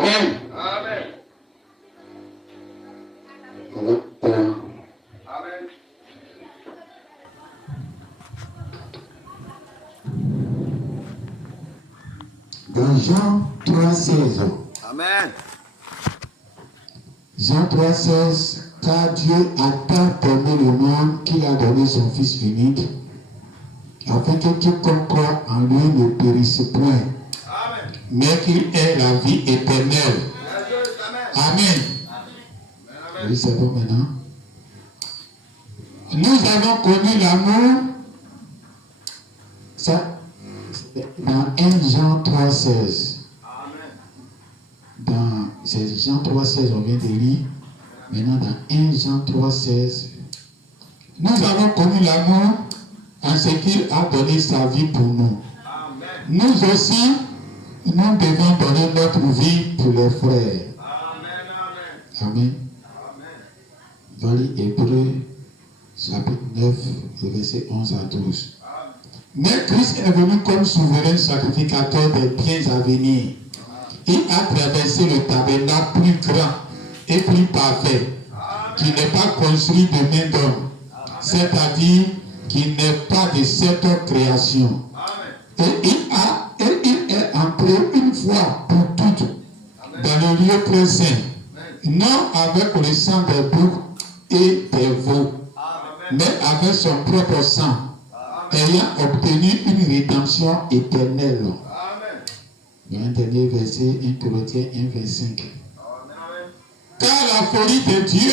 Amen. Amen. Amen. Dans Jean 3,16. Amen. Jean 3,16. Car Dieu a tant aimé le monde qu'il a donné son Fils unique, afin que quiconque croit en lui ne périsse point, Amen. mais qu'il ait la vie éternelle. Amen. Oui, c'est bon maintenant. Nous avons connu l'amour. Ça, dans 1 Jean 3,16. C'est Jean 3,16, on vient de lire. Maintenant, dans 1 Jean 3,16, nous avons connu l'amour en ce qu'il a donné sa vie pour nous. Amen. Nous aussi, nous devons donner notre vie pour les frères. Amen. Amen. Dans l'Hébreu, chapitre 9, verset 11 à 12. Mais Christ est venu comme souverain sacrificateur des biens à venir. Il a traversé le tabernacle plus grand et plus parfait, qui n'est pas construit de main d'homme, c'est-à-dire qui n'est pas de cette création. Et il est entré une fois pour toutes dans le lieu très saint, non avec le sang des boucs et des veaux, mais avec son propre sang, ayant obtenu une rédemption éternelle. Un dernier verset, 1 Corinthiens 1, 25. Car la folie de Dieu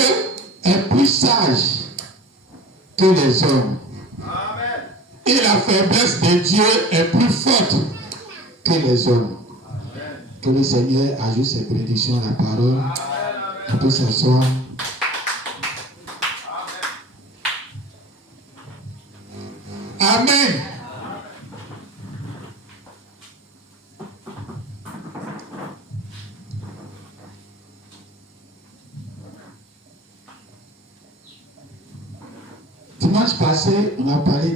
est plus sage que les hommes. Et la faiblesse de Dieu est plus forte que les hommes. Que le Seigneur ajoute ses prédictions à la parole. On peut s'asseoir. Amen. Dimanche passé, on a parlé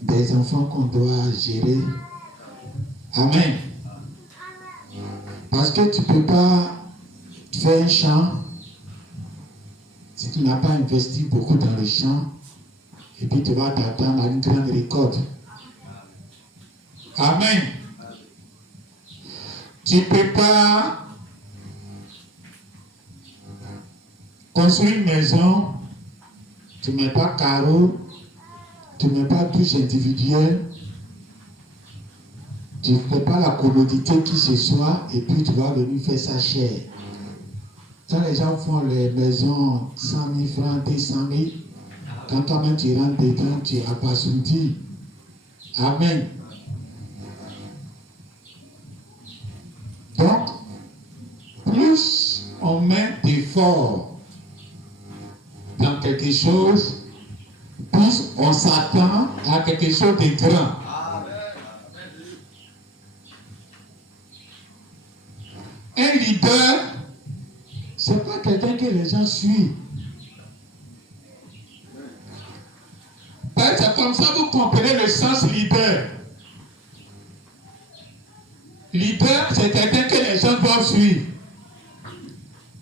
des enfants qu'on doit gérer. Amen. Parce que tu ne peux pas faire un champ si tu n'as pas investi beaucoup dans le champ et puis tu vas t'attendre à une grande récolte. Amen. Tu ne peux pas construire une maison. Tu ne mets pas carreau, tu ne mets pas douche individuelle, tu ne fais pas la commodité qui ce soit et puis tu vas venir faire ça cher. Quand les gens font les maisons 100 000 francs, 200 000, quand toi-même tu rentres dedans, tu n'as pas soutenu. Amen. Donc, plus on met d'efforts dans quelque chose, plus on s'attend à quelque chose de grand. Un leader, ce n'est pas quelqu'un que les gens suivent. C'est comme ça que vous comprenez le sens leader. Leader, c'est quelqu'un que les gens doivent suivre.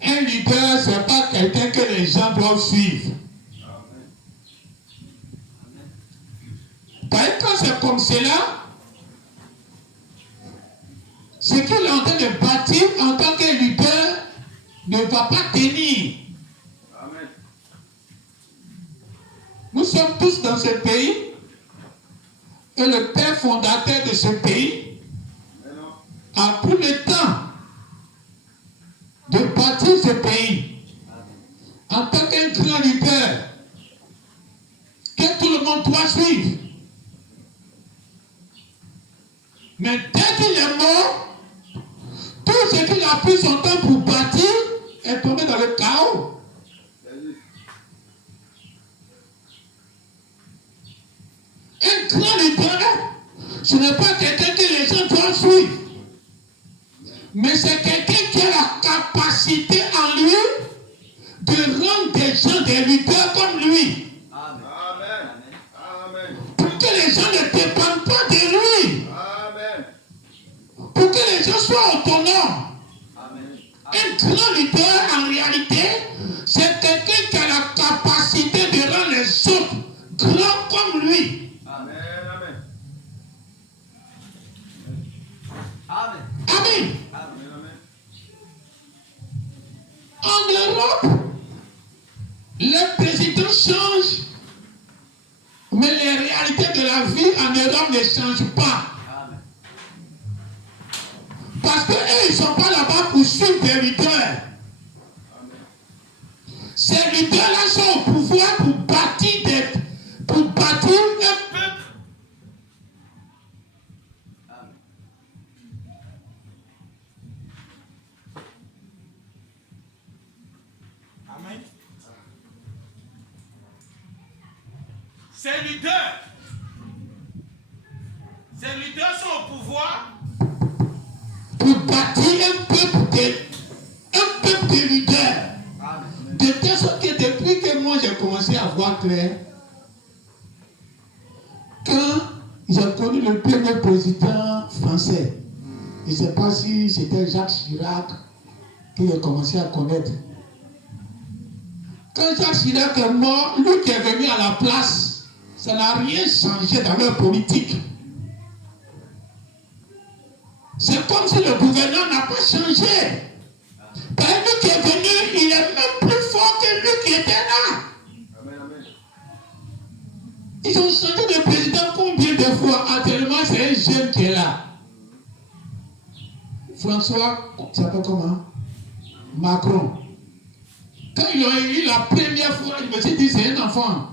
Un leader, ce n'est pas quelqu'un que les gens doivent suivre. Quand c'est comme cela, ce qu'il est en train de bâtir en tant que leader ne va pas tenir. Amen. Nous sommes tous dans ce pays et le père fondateur de ce pays a pris le temps de bâtir ce pays en tant qu'un grand leader que tout le monde doit suivre. Mais dès qu'il est mort, tout ce qu'il a pris son temps pour bâtir est tombé dans le chaos. Un grand leader, ce n'est pas quelqu'un que les gens doivent suivre, mais c'est quelqu'un qui a la capacité en lui de rendre des gens des leaders comme lui. Amen. Amen. Pour que les gens ne dépendent pas de lui. Amen. Pour que les gens soient autonomes. Amen. Un grand leader, en réalité, c'est quelqu'un qui a la capacité de rendre les autres grands comme lui. Amen. Amen. Amen. Amen. Amen. Amen. En Europe, les présidents changent, mais les réalités de la vie en Europe ne changent pas. Amen. Parce qu'eux, ils ne sont pas là-bas pour suivre des leaders. Ces leaders-là sont au pouvoir pour bâtir un peuple. Amen. Amen. Ces leaders sont au pouvoir pour bâtir un peuple de leaders. Amen. De telle sorte que depuis que moi j'ai commencé à voir clair, quand j'ai connu le premier président français, je ne sais pas si c'était Jacques Chirac que j'ai commencé à connaître. Quand Jacques Chirac est mort, lui qui est venu à la place, ça n'a rien changé dans leur politique. C'est comme si le gouvernement n'a pas changé. Lui qui est venu, il est même plus fort que lui qui était là. Amen. Amen. Ils ont changé de président combien de fois? Actuellement, c'est un jeune qui est là. François, tu s'appelle comment? Macron. Quand ils l'ont élu la première fois, je me suis dit, c'est un enfant.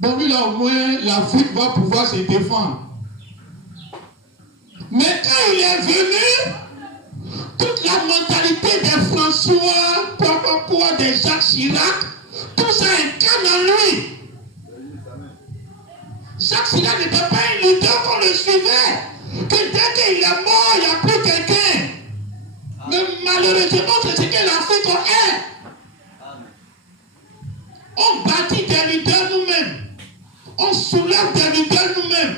Donc lui, là, au moins, l'Afrique va pouvoir se défendre. Mais quand il est venu, toute la mentalité des François, des Jacques Chirac, tout ça incarne en lui. Jacques Chirac n'était pas un leader qu'on le suivait. Que dès qu'il est mort, il n'y a plus quelqu'un. Mais malheureusement, c'est ce que l'Afrique est. On bâtit des leaders nous-mêmes. On soulève des leaders nous-mêmes.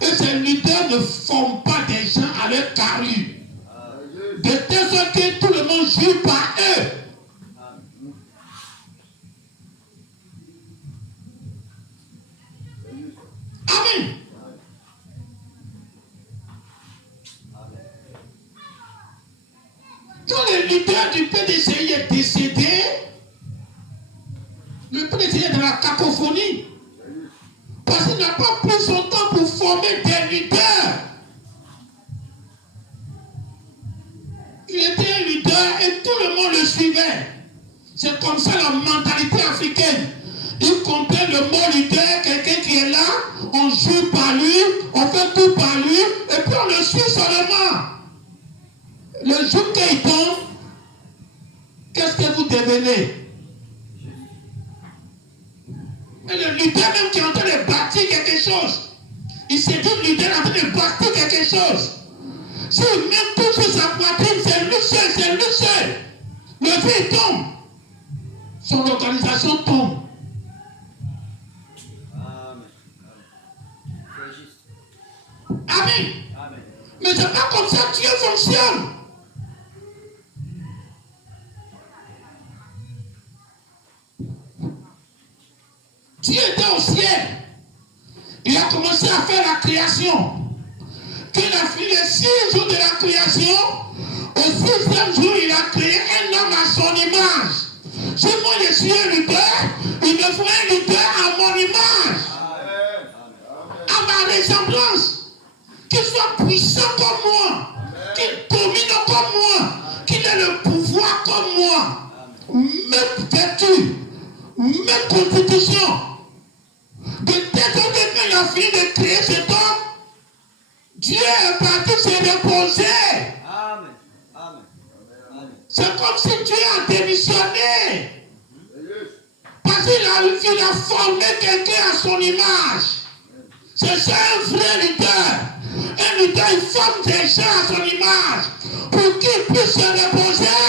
Et ces leaders ne forment pas des gens à leur carrure. De telle sorte que tout le monde joue par eux. Amen. Quand le leader du PDCI est décédé, le PDCI est dans la cacophonie. Parce qu'il n'a pas pris son temps pour former des leaders. Il était un leader et tout le monde le suivait. C'est comme ça la mentalité africaine. Il comprend le mot leader, quelqu'un qui est là, on joue par lui, on fait tout par lui, et puis on le suit seulement. Le jour qu'il tombe, qu'est-ce que vous devenez? Et le leader même qui est en train de bâtir quelque chose, il s'est dit le leader est en train de bâtir quelque chose. S'il met tout sur sa poitrine, c'est lui seul. Le feu tombe. Son organisation tombe. Amen. Amen. Mais c'est pas comme ça que Dieu fonctionne. Dieu était au ciel. Il a commencé à faire la création. Qu'il a fini les 6 jours de la création. Au 6e jour, il a créé un homme à son image. Si moi je suis un leader, il me faut un leader à mon image. À ma ressemblance. Qu'il soit puissant comme moi. Qu'il domine comme moi. Qu'il ait le pouvoir comme moi. Même vertu. Même constitution. De telle sorte que quand il a fini de créer cet homme, Dieu est parti se reposer. Amen. Amen. Amen. C'est comme si Dieu a démissionné. Parce qu'il a formé quelqu'un à son image. C'est ça un vrai leader. Un leader, il forme des gens à son image pour qu'il puisse se reposer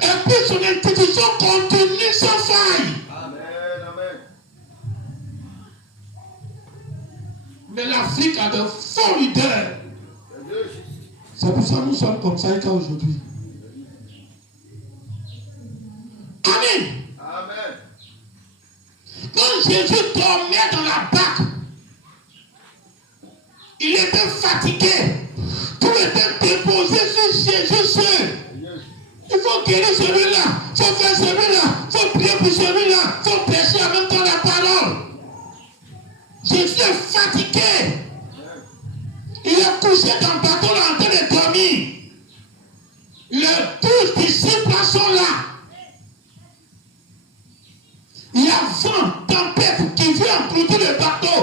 et puis son institution continue sans faille. Mais l'Afrique a de faux leaders. C'est pour ça que nous sommes comme ça aujourd'hui. Jésus dormait dans la barque, il était fatigué. Tout était déposé sur Jésus seul. Il faut guérir celui-là, il faut faire celui-là, il faut prier pour celui-là, il faut prêcher en même temps la parole. Jésus est fatigué. Il est couché dans le bateau là, en train de dormir. Les 12 disciples sont là. Il y a vent, tempête qui vient engloutir le bateau.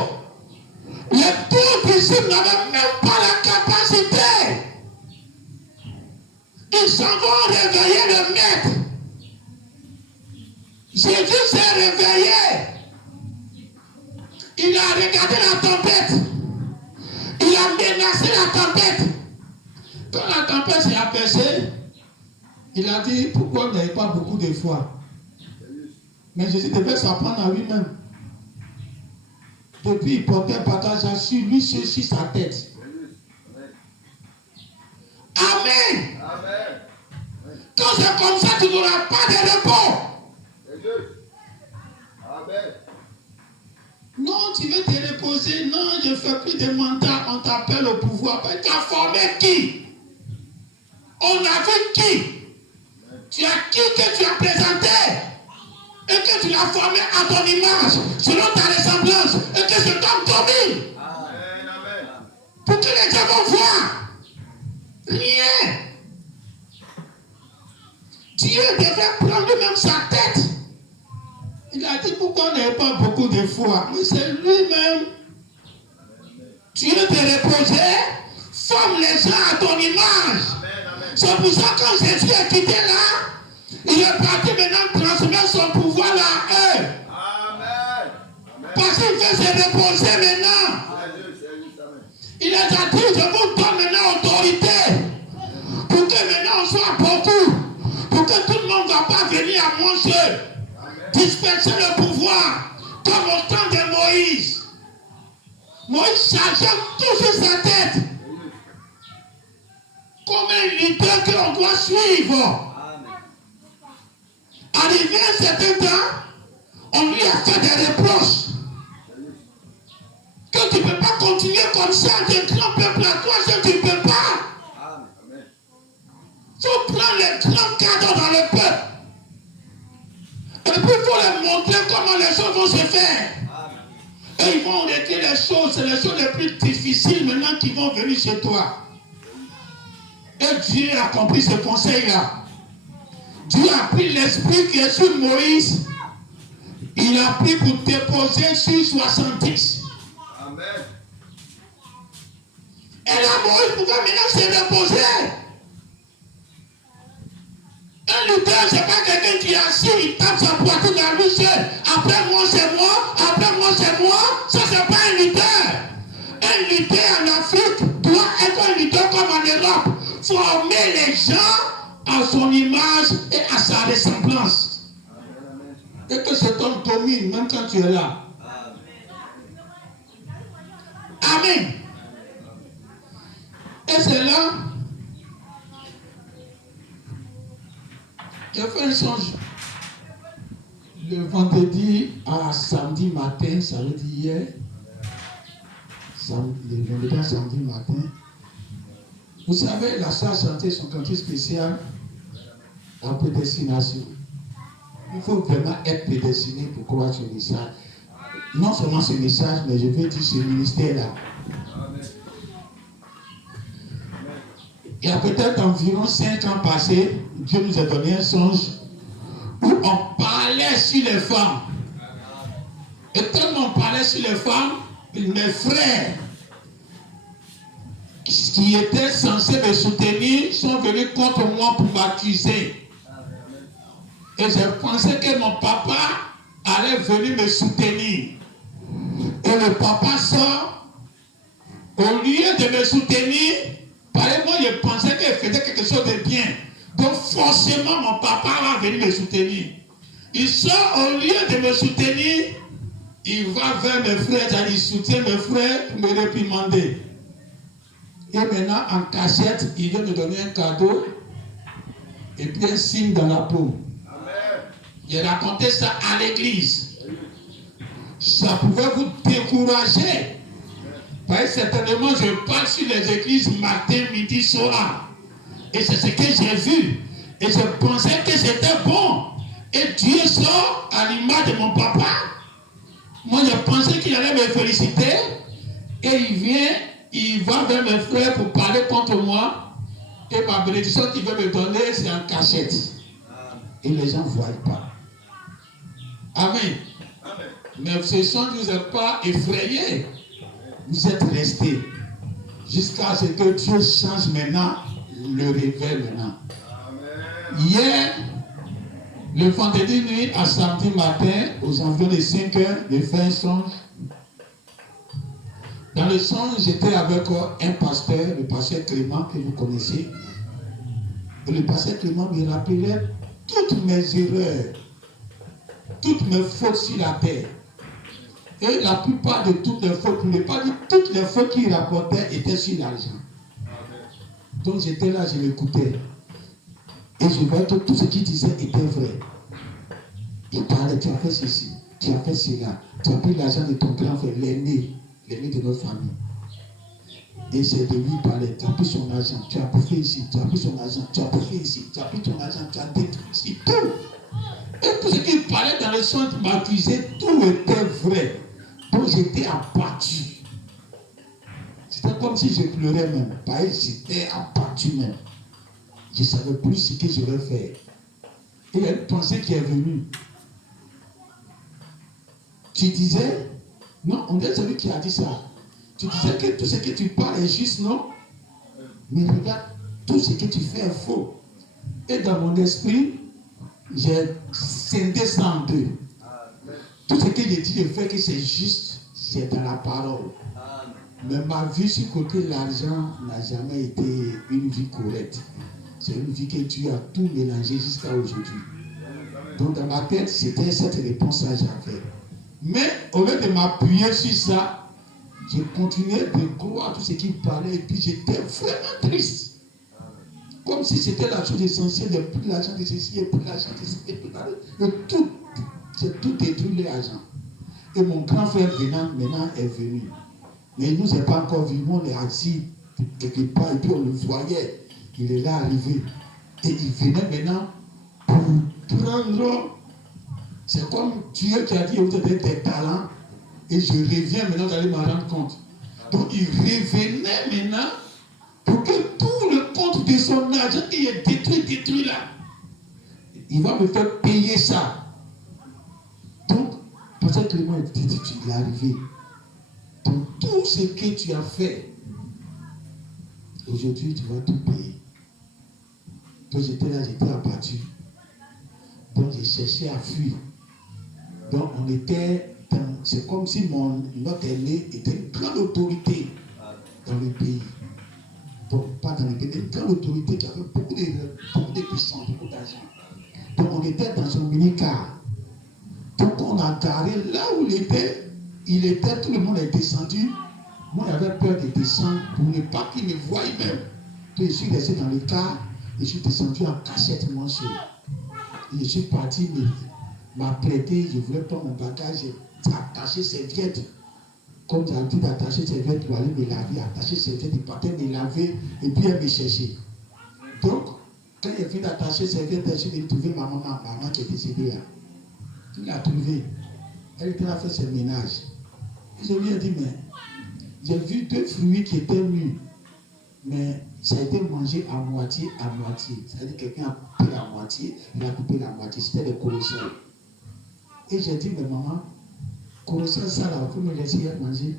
Les 12 disciples n'avaient même pas la capacité. Ils s'en vont réveiller le maître. Jésus s'est réveillé. Il a regardé la tempête. Il a menacé la tempête. Quand la tempête s'est apaisée, il a dit, pourquoi vous n'avez pas beaucoup de foi? Mais Jésus devait s'apprendre à lui-même. Depuis, il portait un partage sur lui, sur sa tête. Amen. Amen. Quand c'est comme ça, tu n'auras pas de repos. Amen. Non, tu veux te reposer. Non, je ne fais plus de mandat. On t'appelle au pouvoir. Mais tu as formé qui? On a vu qui? Tu as qui que tu as présenté? Et que tu l'as formé à ton image, selon ta ressemblance. Et que cet homme domine. Amen. Amen. Pour que les gens vont voir. Rien. Dieu devait prendre lui-même sa tête. Il a dit pourquoi on n'avait pas beaucoup de foi. Mais c'est lui-même. Tu veux te reposer, forme les gens à ton image. C'est pour ça que quand Jésus est quitté là, il est parti maintenant transmettre son pouvoir là à eux. Amen. Parce qu'il veut se reposer maintenant. Il a dit, je vous donne maintenant autorité. Pour que maintenant on soit beaucoup. Pour que tout le monde ne va pas venir à moi seul. Disperser le pouvoir. Comme au temps de Moïse. Moïse chargeait tout sur sa tête. Comme un leader que l'on doit suivre. Arrivé à un certain temps, on lui a fait des reproches. Que tu ne peux pas continuer comme ça, des grands peuples à toi, ça tu ne peux pas. Il faut prendre les grands cadres dans le peuple. Et puis il faut leur montrer comment les choses vont se faire. Et ils vont régler les choses, c'est les choses les plus difficiles maintenant qui vont venir chez toi. Et Dieu a compris ce conseil-là. Dieu a pris l'esprit qui est sur Moïse. Il a pris pour déposer sur 70. Amen. Et là, Moïse pouvait maintenant se reposer. Un leader, ce n'est pas quelqu'un qui est assis, il tape sa poitrine dans lui seul. Après moi, c'est moi. Après moi, c'est moi. Ça, ce n'est pas un leader. Un leader en Afrique doit être un leader comme en Europe. Former les gens à son image et à sa ressemblance. Et que cet homme domine, même quand tu es là. Amen. Et c'est là, j'ai fait un songe. Le vendredi à samedi matin, ça veut dire hier. Le vendredi à samedi matin. Vous savez, la soeur a chanté son cantique spécial en prédestination. Il faut vraiment être prédestiné pour croire ce message. Non seulement ce message, mais je veux dire ce ministère-là. Il y a peut-être environ 5 ans passés, Dieu nous a donné un songe où on parlait sur les femmes. Et tellement on parlait sur les femmes, mes frères qui étaient censés me soutenir sont venus contre moi pour m'accuser. Et j'ai pensé que mon papa allait venir me soutenir. Et le papa sort, au lieu de me soutenir, moi je pensais qu'il faisait quelque chose de bien. Donc forcément mon papa va venir me soutenir. Il sort, au lieu de me soutenir, il va vers mes frères, il soutient mes frères pour me réprimander. Et maintenant, en cachette, il veut me donner un cadeau et puis un signe dans la peau. J'ai raconté ça à l'église. ça pouvait vous décourager. Parce que certainement, je parle sur les églises matin, midi, soir. Et c'est ce que j'ai vu. Et je pensais que c'était bon. Et Dieu sort à l'image de mon papa. Moi, je pensais qu'il allait me féliciter. Et il va vers mes frères pour parler contre moi. Et ma bénédiction qu'il veut me donner, c'est en cachette. Et les gens ne voient pas. Amen. Mais ce son ne vous a pas effrayé. Vous êtes restés. Jusqu'à ce que Dieu change maintenant le réveil maintenant. Hier, le vendredi nuit à samedi matin, aux environs de 5 heures, j'ai fait un songe. Dans le songe, j'étais avec un pasteur, le pasteur Clément, que vous connaissez. Et le pasteur Clément me rappelait toutes mes erreurs, toutes mes fautes sur la terre. Et la plupart de toutes les fautes, pour ne pas dire toutes les fautes qu'il rapportait étaient sur l'argent. Donc j'étais là, je l'écoutais. Et je voyais que tout ce qu'il disait était vrai. Il parlait, tu as fait ceci, tu as fait cela, tu as pris l'argent de ton grand frère, l'aîné de notre famille. Et c'est de lui il parlait, tu as pris son argent, tu as bouffé ici, tu as pris son argent, tu as bouffé ici, tu as pris ton argent, tu as détruit ici, tout. Et tout ce qu'il parlait dans le son m'accusait, tout était vrai. Donc j'étais abattu. C'était comme si je pleurais même. J'étais abattu même. Je ne savais plus ce que je vais faire. Et il y a une pensée qui est venue. Tu disais, non, on est celui qui a dit ça. Tu disais que tout ce que tu parles est juste, non? Mais regarde, tout ce que tu fais est faux. Et dans mon esprit, j'ai scindé ça en deux. Tout ce que j'ai dit, je fais que c'est juste, c'est dans la parole. Mais ma vie sur côté l'argent n'a jamais été une vie correcte. C'est une vie que tu as tout mélangé jusqu'à aujourd'hui. Donc dans ma tête, c'était cette réponse-là que j'avais. Mais au lieu de m'appuyer sur ça, j'ai continué de croire tout ce qu'il parlait et puis j'étais vraiment triste. Comme si c'était la chose essentielle, il n'y a plus l'argent de ceci, il n'y a plus l'argent de ceci, il n'y a plus l'argent. C'est tout détruit l'argent. Et mon grand frère maintenant est venu. Mais nous, ce n'est pas encore vu. On est assis quelque part et puis on le voyait. Il est là arrivé. Et il venait maintenant pour prendre. C'est comme Dieu qui a dit, vous avez des talents. Et je reviens maintenant d'aller me rendre compte. Donc il revenait maintenant pour que tout le compte de son argent qui est détruit là, il va me faire payer ça. Donc, Pasteur Clément il est arrivé. Donc tout ce que tu as fait, aujourd'hui tu vas tout payer. Donc j'étais là, j'étais abattu. Donc j'ai cherché à fuir. Donc on était dans, c'est comme si notre aîné était une grande autorité dans le pays. Donc pas dans le pays, mais une grande autorité qui avait beaucoup de puissance, beaucoup d'argent. Donc on était dans son mini-car. Donc on a garé là où il était, tout le monde est descendu. Moi j'avais peur de descendre pour ne pas qu'il me voie même. Donc je suis resté dans le car et je suis descendu en cachette moi seul. Et je suis parti m'apprêter, je voulais prendre mon bagage, attacher serviette. Comme j'ai dit d'attacher serviette pour aller me laver, attacher serviette, il partait me laver et puis elle me chercher. Donc, quand il est venu d'attacher serviette, je suis venu trouver ma maman qui est décédée là. Je l'ai trouvée. Elle était là faire ses ménages. Et je lui ai dit, mais j'ai vu 2 fruits qui étaient mûrs. Mais ça a été mangé à moitié. C'est-à-dire que quelqu'un a coupé la moitié, il a coupé la moitié. C'était des colossales. Et j'ai dit, mais maman, colossales, ça là, vous me laissez manger.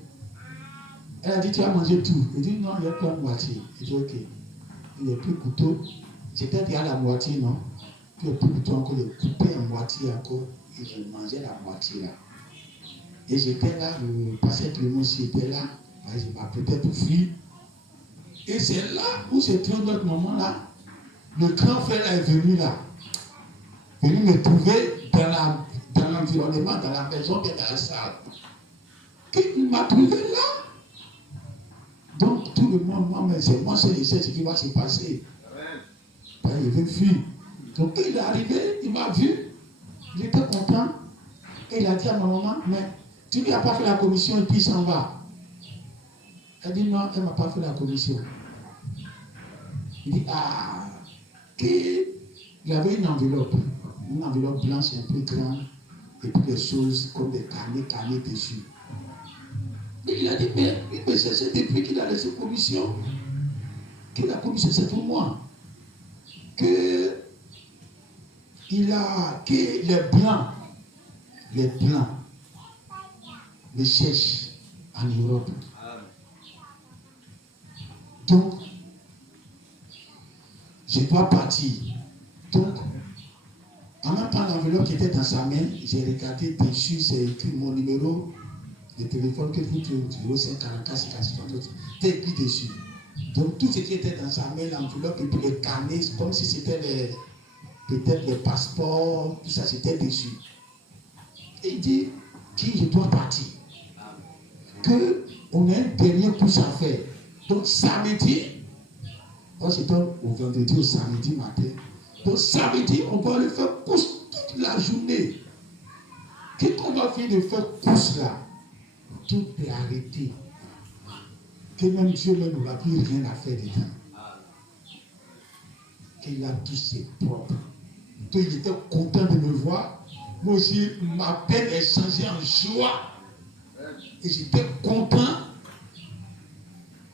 Elle a dit, tu as mangé tout. J'ai dit, non, il n'y a plus la moitié. J'ai dit, ok. Il n'y a plus couteau. J'étais déjà à la moitié, non? Puis il n'y a plus couteau encore, il coupé en moitié encore. Et je mangeais la moitié là. Et j'étais là, le pasteur Clément aussi était là. Je m'apprêtais pour fuir. Et c'est là où se trouve notre maman là. Le grand frère est venu là. Venu me trouver dans l'environnement, dans la maison, dans la salle. Il m'a trouvé là. Donc tout le monde, moi, mais c'est moi seul, je sais ce qui va se passer. Ben, il veut fuir. Donc il est arrivé, il m'a vu. Il était content. Et il a dit à ma maman, mais Tu lui as pas fait la commission et puis il s'en va. Elle dit non, elle ne m'a pas fait la commission. Il dit ah, il avait une enveloppe blanche un peu grande et puis des choses comme des carnets dessus. Et il a dit mais il me cherchait depuis qu'il a laissé commission. Que la commission c'est pour moi. Que les blancs les cherchent en Europe. Donc, je dois partir. Donc, en même temps, l'enveloppe qui était dans sa main, j'ai regardé dessus, c'est écrit mon numéro de téléphone que vous trouvez, 0544 58, c'était écrit dessus. Donc, tout ce qui était dans sa main, l'enveloppe et puis les carnets, comme si c'était peut-être les passeports, tout ça, c'était dessus. Et il dit que je dois partir. Qu'on a une dernière couche à faire. Donc, samedi, moi je donne au vendredi au samedi matin. Donc, samedi, on va aller faire couche toute la journée. Dès qu'on va finir de faire couche là, tout est arrêté. Que même Dieu n'aura plus rien à faire dedans. Qu'il a tout ses propres. Donc, il était content de me voir. Moi aussi, ma peine est changée en joie. Et j'étais content.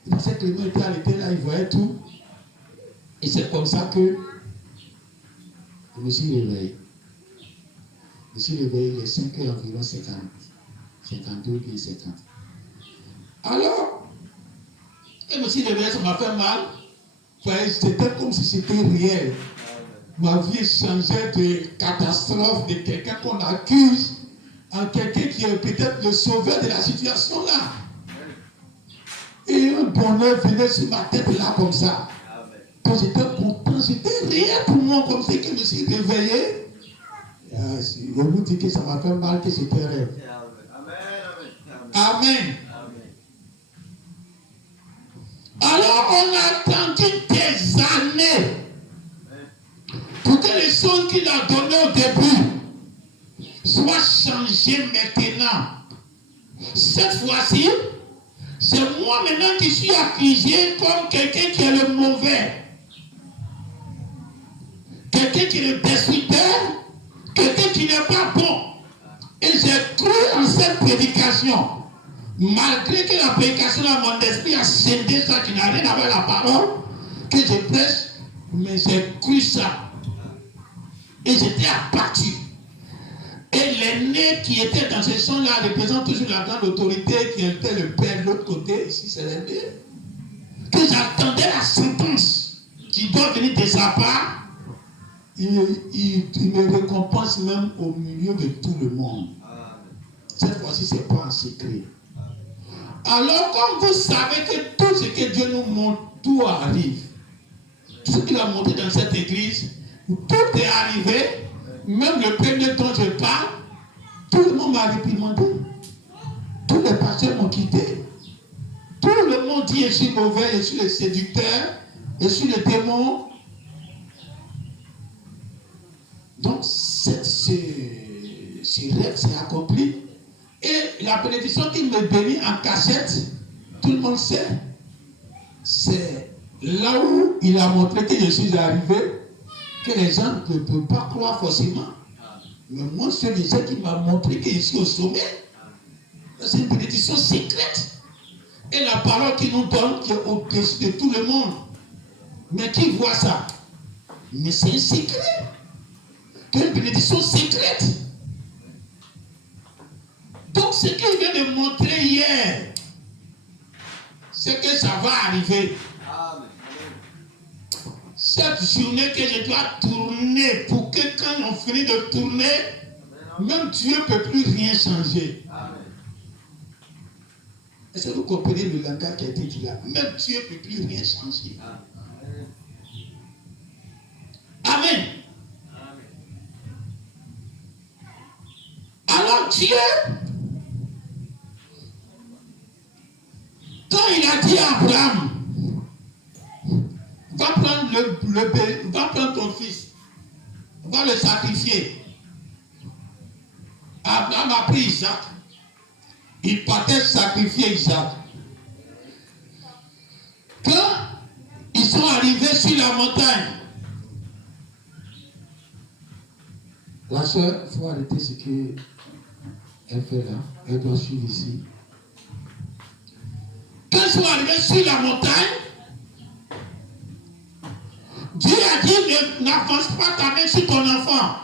Il pensait que Clément était à l'été là, il voyait tout. Et c'est comme ça que je me suis réveillé. Je me suis réveillé, il est 5h environ 50. 52 puis 50. Alors, je me suis réveillé, ça m'a fait mal. C'était comme si c'était réel. Ma vie changeait de catastrophe, de quelqu'un qu'on accuse, en quelqu'un qui est peut-être le sauveur de la situation là. Et un bonheur venait sur ma tête là comme ça. Quand j'étais content, c'était réel pour moi, comme c'est que je me suis réveillé. Je vous dis que ça m'a fait mal, que c'était rêve. Amen. Alors on a attendu des années pour que les choses qu'il a données au début soient changées maintenant. Cette fois-ci, c'est moi maintenant qui suis accusé comme quelqu'un qui est le mauvais. Quelqu'un qui est le destructeur, quelqu'un qui n'est pas bon. Et j'ai cru en cette prédication. Malgré que la prédication dans mon esprit a scindé ça qui n'a rien à voir avec la parole que je prêche, mais j'ai cru ça. Et j'étais abattu. Et l'aîné qui était dans ce champ-là représente toujours la grande autorité qui était le père de l'autre côté. Ici, c'est l'aîné. Que j'attendais la sentence qui doit venir de sa part. Il me récompense même au milieu de tout le monde. Cette fois-ci, ce n'est pas en secret. Alors, comme vous savez que tout ce que Dieu nous montre, tout arrive. Tout ce qu'il a montré dans cette église, tout est arrivé. Même le premier dont je parle, tout le monde m'a réprimandé. Tous les pasteurs m'ont quitté. Tout le monde dit je suis mauvais, je suis le séducteur, je suis le démon. Donc, ce rêve s'est accompli. Et la bénédiction qu'il me bénit en cachette, tout le monde sait. C'est là où il a montré que je suis arrivé, que les gens ne peuvent pas croire forcément. Mais moi, c'est déjà qui m'a montré que je suis au sommet. C'est une bénédiction secrète. Et la parole qu'il nous donne, qui est au-dessus de tout le monde. Mais qui voit ça? Mais c'est un secret. C'est une bénédiction secrète. Donc, ce qu'il vient de montrer hier, c'est que ça va arriver. Amen. Cette journée que je dois tourner, pour que quand on finit de tourner, même Dieu ne peut plus rien changer. Amen. Est-ce que vous comprenez le langage qui a été dit là? Même Dieu ne peut plus rien changer. Amen. Amen. Alors Dieu, quand il a dit à Abraham, va prendre ton fils, va le sacrifier. Abraham a pris Isaac. il partait sacrifier Isaac. Quand ils sont arrivés sur la montagne, la soeur, il faut arrêter ce qu'elle fait là. Elle doit suivre ici. Quand ils sont arrivés sur la montagne, Dieu a dit, n'avance pas ta main sur ton enfant.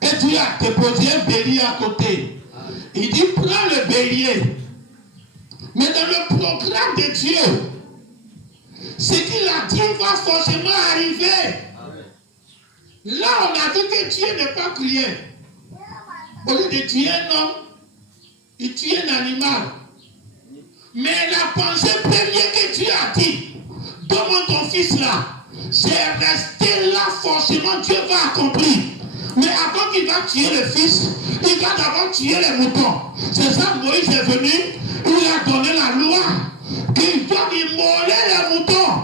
Et Dieu a déposé un bélier à côté. Il dit, prends le bélier. Mais dans le programme de Dieu, ce qu'il a dit va forcément arriver. Là, on a vu que Dieu n'est pas cruel. Au lieu de tuer un homme, il tue un animal. Mais la pensée première que Dieu a dit, donne-moi ton fils là. C'est resté là, forcément Dieu va accomplir. Mais avant qu'il va tuer le fils, il va d'abord tuer les moutons. C'est ça, Moïse est venu, il a donné la loi qu'il doit immoler les moutons.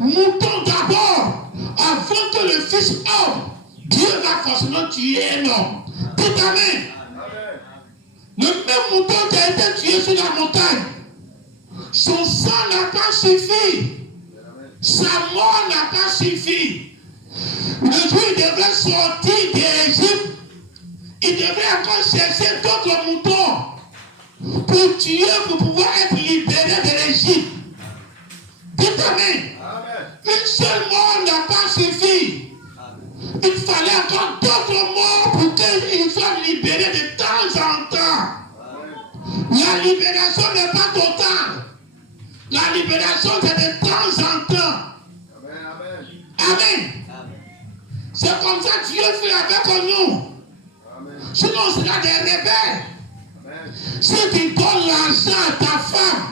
Moutons d'abord, avant que le fils homme, Dieu va forcément tuer un homme. Dites amen. Le même mouton qui a été tué sur la montagne, son sang n'a pas suffi. Sa mort n'a pas suffi. Le jour où il devait sortir d'Égypte, il devait encore chercher d'autres moutons pour tuer, pour pouvoir être libéré de l'Égypte. Dites amen. Une seule mort n'a pas suffi. Il fallait encore d'autres morts pour qu'il soit libéré de temps en temps. La libération n'est pas totale. La libération, c'est de temps en temps. Amen. C'est comme ça que Dieu fait avec nous. Sinon, on sera des rebelles. Si tu donnes l'argent à ta femme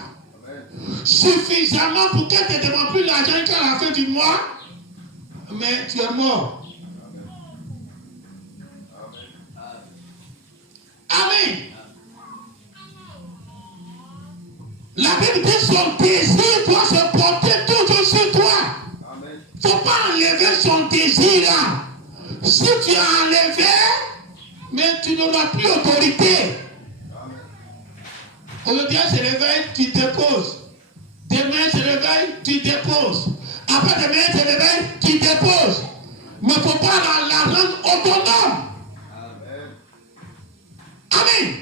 suffisamment pour qu'elle ne te demande plus l'argent qu'à la fin du mois, mais tu es mort. Amen. La Bible dit son désir doit se porter toujours sur toi. Il ne faut pas enlever son désir là. Si tu as enlevé, mais tu n'auras plus autorité. Aujourd'hui, elle se réveille, tu déposes. Demain, elle se réveille, tu déposes. Après demain, elle se réveille, tu déposes. Mais il ne faut pas la rendre autonome. Amen.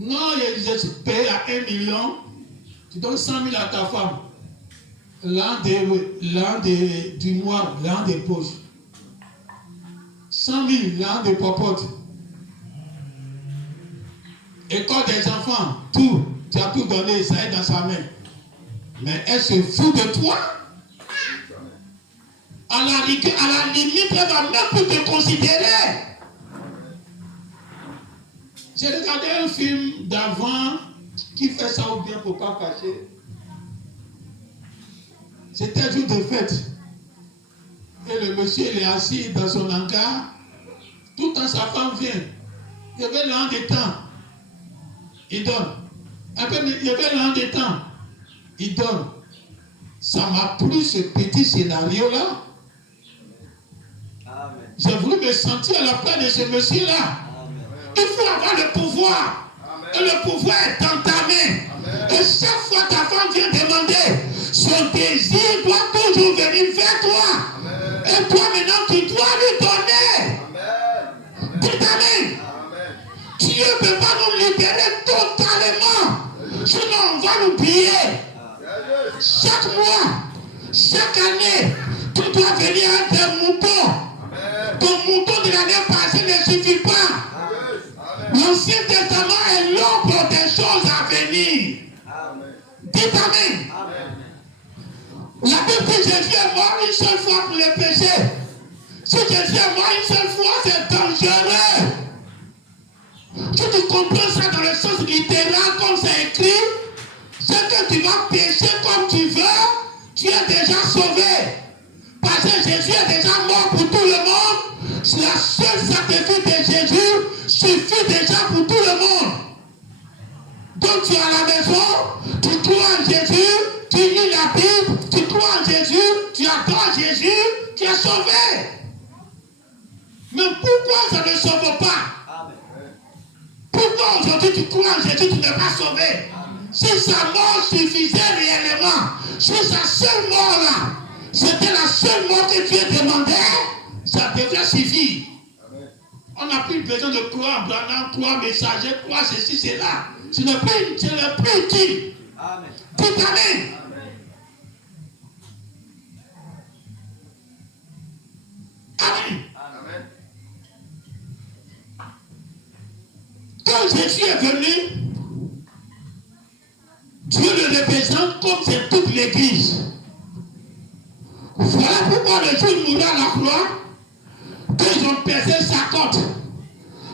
Non, je paye à 1 million, tu donnes 100 000 à ta femme. L'un du mois, l'un des poches. 100 000, l'un des popotes. École des enfants, tout. Tu as tout donné, ça est dans sa main. Mais elle se fout de toi. À la limite, elle va même plus te considérer. J'ai regardé un film d'avant qui fait ça ou bien pour ne pas cacher. C'était un jour de fête. Et le monsieur il est assis dans son hangar. Tout le temps sa femme vient. Il y avait l'an des temps. Il donne. Après, il y avait l'an des temps. Il donne. Ça m'a plu ce petit scénario-là. J'ai voulu me sentir à la place de ce monsieur-là. Il faut avoir le pouvoir. Et le pouvoir est dans ta main. Et chaque fois ta femme vient demander, son désir doit toujours venir vers toi. Et toi maintenant, tu dois lui donner. Dites amen. Dieu ne peut pas nous libérer totalement. Sinon, on va l'oublier. Chaque mois, chaque année, tu dois venir avec des moutons. Ton mouton de l'année passée ne suffit pas. L'Ancien Testament est l'ombre des choses à venir. Dites amen. La Bible dit que Jésus est mort une seule fois pour les péchés. Si Jésus est mort une seule fois, c'est dangereux. Si tu comprends ça dans le sens littéral, comme c'est écrit, c'est que tu vas pécher comme tu veux, tu es déjà sauvé. Parce que Jésus est déjà mort pour tout le monde. La seule sacrifice de Jésus suffit déjà pour tout le monde. Donc tu es à la maison, tu crois en Jésus, tu lis la Bible, tu crois en Jésus, tu adores Jésus, tu es sauvé. Mais pourquoi ça ne sauve pas? Pourquoi aujourd'hui tu crois en Jésus, tu n'es pas sauvé? Si sa mort suffisait réellement, si sa seule mort là, c'était la seule mort que Dieu demandait, ça devrait suffire. Amen. On n'a plus besoin de croire en Branham, croire messager, croire ceci, cela. Ce n'est plus utile. Amen. Dites Amen. Amen. Amen. Quand Jésus est venu, Dieu le représente comme c'est toute l'église. Voilà pourquoi le jour où il mourut à la croix, quand ils ont pesé sa côte,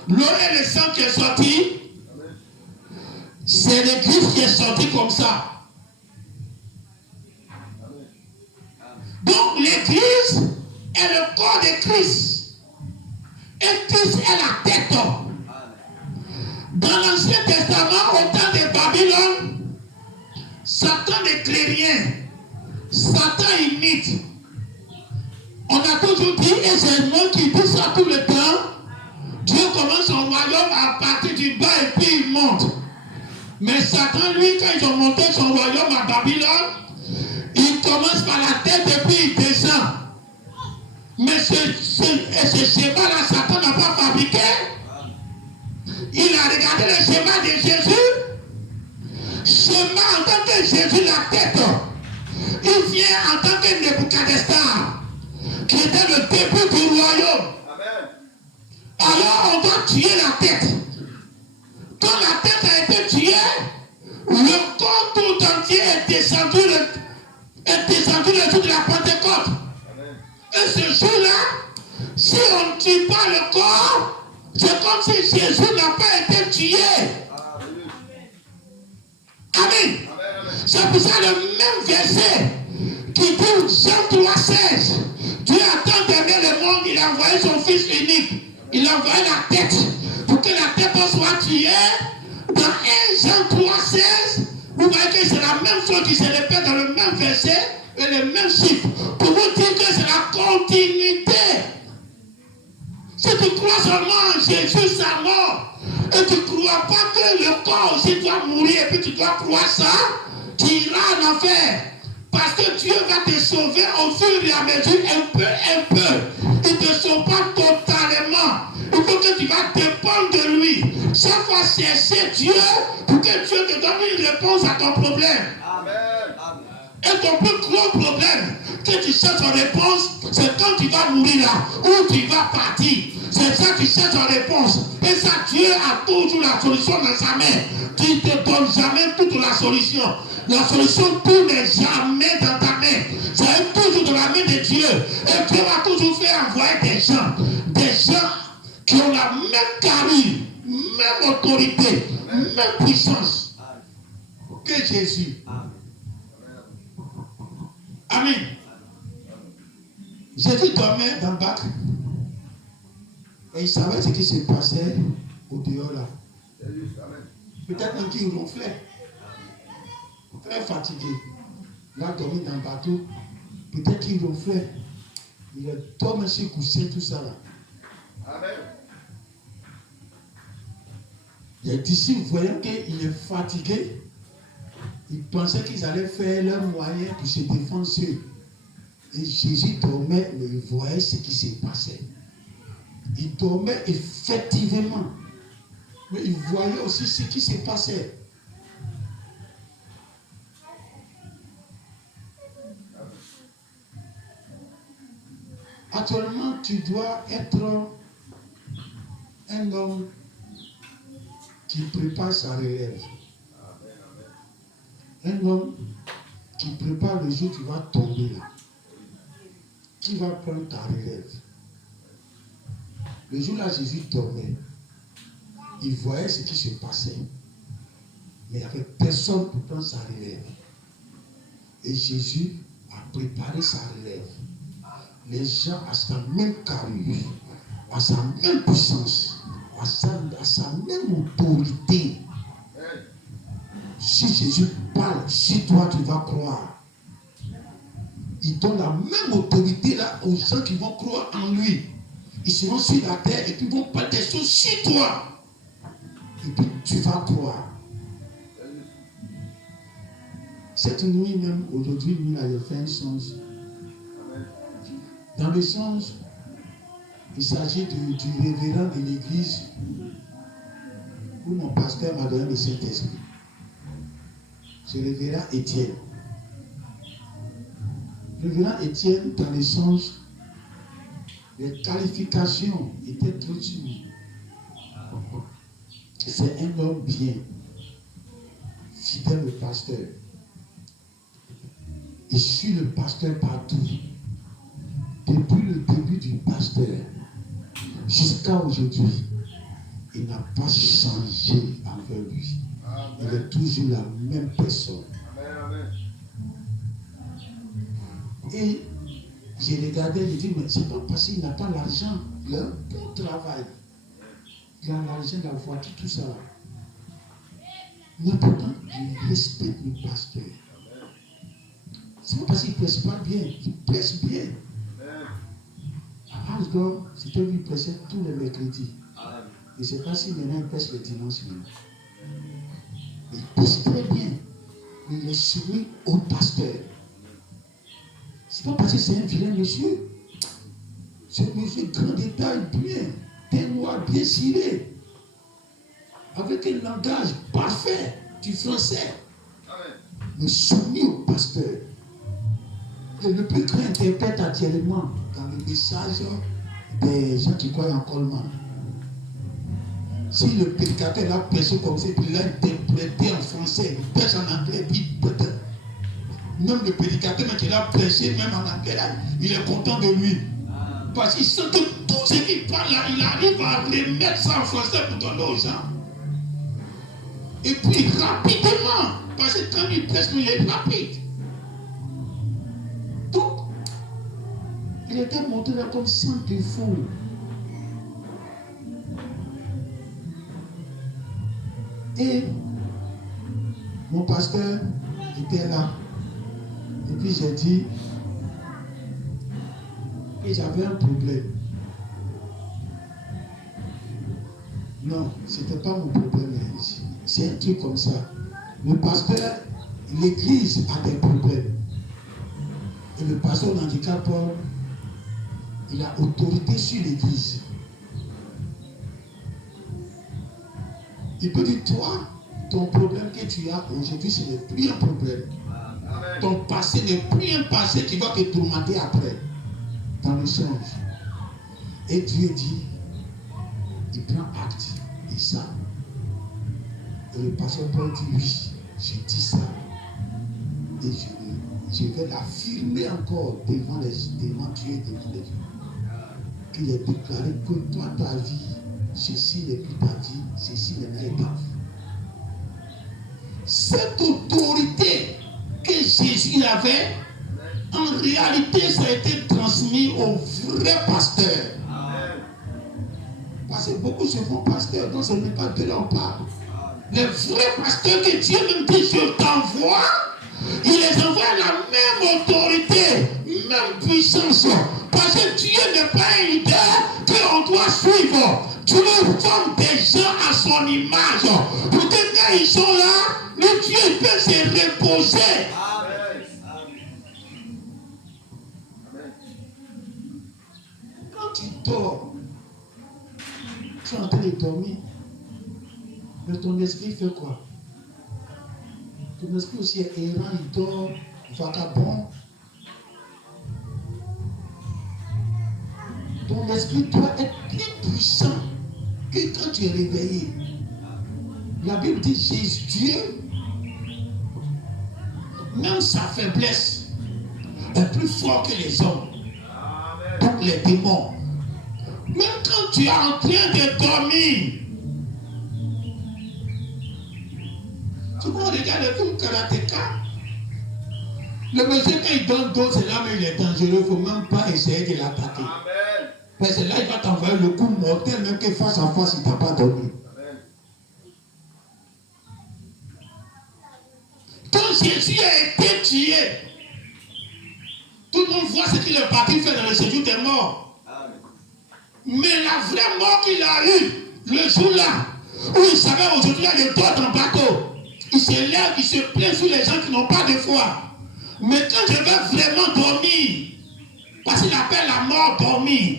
l'eau et le sang qui est sorti, c'est l'église qui est sortie comme ça. Donc l'église est le corps de Christ. Et Christ est la tête. Dans l'Ancien Testament, au temps de Babylone, Satan n'écrit rien. Satan imite. On a toujours dit, et c'est moi qui dis ça tout le temps, Dieu commence son royaume à partir du bas et puis il monte. Mais Satan, lui, quand ils ont monté son royaume à Babylone, il commence par la tête et puis il descend. Mais ce schéma-là, Satan n'a pas fabriqué. Il a regardé le schéma de Jésus. Schéma en tant que Jésus, la tête. Il vient en tant que Nebuchadnezzar, qui était le début du royaume. Amen. Alors on doit tuer la tête. Quand la tête a été tuée, le corps tout entier est descendu le jour de la Pentecôte. Amen. Et ce jour-là, si on ne tue pas le corps, c'est comme si Jésus n'a pas été tué. Amen. C'est pour ça le même verset qui dit Jean 3,16. Dieu a tant aimé le monde, il a envoyé son Fils unique. Il a envoyé la tête pour que la tête soit tuée. Dans 1 Jean 3,16, vous voyez que c'est la même chose qui se répète dans le même verset et le même chiffre. Pour vous dire que c'est la continuité. Si tu crois seulement en Jésus, sa mort, et tu ne crois pas que le corps aussi doit mourir, et puis tu dois croire ça, tu iras en enfer. Parce que Dieu va te sauver au fur et à mesure, un peu. Il ne te sauve pas totalement. Il faut que tu vas dépendre de lui. Chaque fois chercher Dieu pour que Dieu te donne une réponse à ton problème. Amen. Et ton plus gros problème que tu cherches en réponse, c'est quand tu vas mourir là, ou tu vas partir. C'est ça que tu cherches en réponse. Et ça, Dieu a toujours la solution dans sa main. Tu ne te donnes jamais toute la solution. La solution, tout n'est jamais dans ta main. C'est toujours dans la main de Dieu. Et Dieu va toujours faire envoyer des gens qui ont la même carrure, même autorité, même puissance que Jésus. Amen. Jésus dormait dans le bac et il savait ce qui se passait au dehors là. Peut-être même qu'il ronflait. Très fatigué. Il a dormi dans le bateau. Peut-être qu'il ronflait. Il est dormi sur le coussin, tout ça là. Amen. Les disciples, voyant qu'il est fatigué, ils pensaient qu'ils allaient faire leur moyen pour se défendre d'eux. Et Jésus dormait, mais il voyait ce qui se passait. Il dormait effectivement, mais il voyait aussi ce qui se passait. Actuellement, tu dois être un homme qui prépare sa relève. Un homme qui prépare le jour où tu vas tomber là. Qui va prendre ta relève? Le jour là, Jésus dormait. Il voyait ce qui se passait. Mais il n'y avait personne pour prendre sa relève. Et Jésus a préparé sa relève. Les gens à sa même carrure, à sa même puissance, à sa même autorité. Si Jésus parle, si toi tu vas croire, il donne la même autorité là aux gens qui vont croire en lui. Ils seront sur la terre et puis vont parler des choses sur toi. Et puis tu vas croire. Cette nuit même, aujourd'hui, nous avons fait un songe. Dans le songe, il s'agit du révérend de l'église où mon pasteur m'a donné le Saint-Esprit. Ce révérend Étienne. Le révérend Étienne, dans le songe, les qualifications étaient trop sûres. C'est un homme bien, fidèle au pasteur. Je suis le pasteur partout. Depuis le début du pasteur jusqu'à aujourd'hui, il n'a pas changé envers lui. Il est toujours la même personne. Et j'ai regardé, j'ai dit, mais c'est pas parce qu'il n'a pas l'argent, il a un bon travail. Il a l'argent, la voiture, tout ça. Mais pourtant, il respecte le pasteur. C'est pas parce qu'il ne presse pas bien, il presse bien. À Asgore, c'était lui qui pressait tous les mercredis. Je ne sais pas si maintenant il presse le dimanche. Il presse très bien. Il est soumis au pasteur. C'est pas parce que c'est un vilain monsieur. C'est un monsieur grand détail, bien, teint noir, bien ciré, avec un langage parfait du français. Mais soumis au pasteur. Et le plus grand interprète actuellement dans le message des gens qui croient en Coleman. Si le prédicateur l'a prêché comme ça, puis il l'a interprété en français, il prêche en anglais, puis peut-être. Même le prédicateur qui l'a prêché, même en anglais, là, il est content de lui. Parce qu'il sent que tout ce qu'il parle là, il arrive à remettre ça en français pour donner aux gens. Et puis rapidement, parce que quand il prêche, il est rapide. Donc, il était monté là comme sans défaut. Et mon pasteur était là. Et puis j'ai dit que j'avais un problème. Non, ce n'était pas mon problème. C'est un truc comme ça. Le pasteur, l'église a des problèmes. Et le pasteur handicap, il a autorité sur l'église. Il peut dire, toi, ton problème que tu as aujourd'hui, ce n'est plus un problème. Ton passé n'est plus un passé qui va te tourmenter après. Dans le songe. Et Dieu dit, il prend acte de ça. Et le pasteur Paul dit, oui, je dis ça. Et je vais l'affirmer encore devant Dieu et devant les gens. Qu'il est déclaré que toi, ta vie, ceci n'est plus ta vie, ceci n'est pas ta vie. Cette autorité que Jésus avait, en réalité, ça a été transmis au vrai pasteur. Parce que beaucoup se font pasteurs, donc ce n'est pas de là on parle. Les vrais pasteurs que Dieu même dit, je t'envoie, il les envoie à la même autorité, même puissance. Parce que Dieu n'est pas un leader qu'on doit suivre. Dieu forme des gens à son image. Pour que quand ils sont là, le Dieu peut se reposer. Quand tu dors, tu es en train de dormir, mais ton esprit fait quoi? Ton esprit aussi est errant, il dort, vagabond. Ton esprit doit être plus puissant que quand tu es réveillé. La Bible dit Jésus, Dieu, même sa faiblesse est plus fort que les hommes. Donc les démons. Même quand tu es en train de dormir, tu vois, regarde le film Karateka. Le monsieur, quand il donne d'autres, c'est là mais il est dangereux. Il ne faut même pas essayer de l'attaquer. Parce que là, il va t'envoyer le coup mortel, même que face à face, il ne t'a pas donné. Quand Jésus a été tué, tout le monde voit ce qu'il est parti faire dans le séjour des morts. Mais la vraie mort qu'il a eue, le jour-là, Où il savait aujourd'hui, il y a des d'autres en bateau. Il se lève, il se plaint sur les gens qui n'ont pas de foi. Mais quand je vais vraiment dormir, parce qu'il appelle la mort dormir,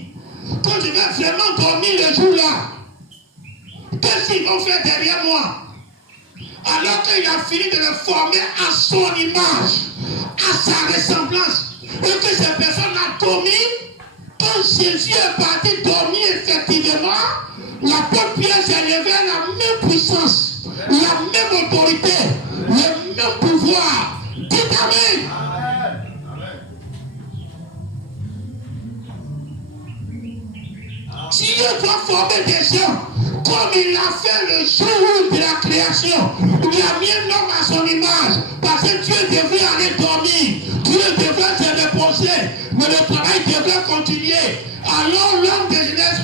quand je vais vraiment dormir le jour-là, qu'est-ce qu'ils vont faire derrière moi? Alors qu'il a fini de le former à son image, à sa ressemblance, et que cette personne a dormi, quand Jésus est parti dormir effectivement, l'apôtre Pierre s'est levé à la même puissance, la même autorité, le même pouvoir. Dites Amen. Si Dieu doit former des gens, comme il l'a fait le jour de la création, il a mis un homme à son image, parce que Dieu devait aller dormir, Dieu devait se reposer, mais le travail devait continuer. Alors l'homme de Genèse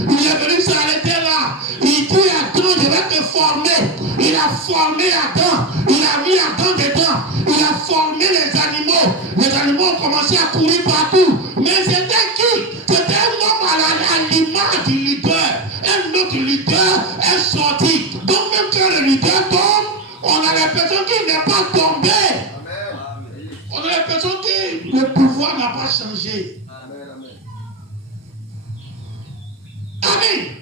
1, il est venu s'arrêter là. Il dit à Adam, je vais te former. Il a formé Adam, il a mis Adam dedans, il a formé les animaux. Les animaux ont commencé à courir partout. Mais c'était qui? C'était un homme à l'image du leader. Un autre leader est sorti. Donc même quand le leader tombe, on a l'impression qu'il n'est pas tombé. On a l'impression que le pouvoir n'a pas changé. Amen.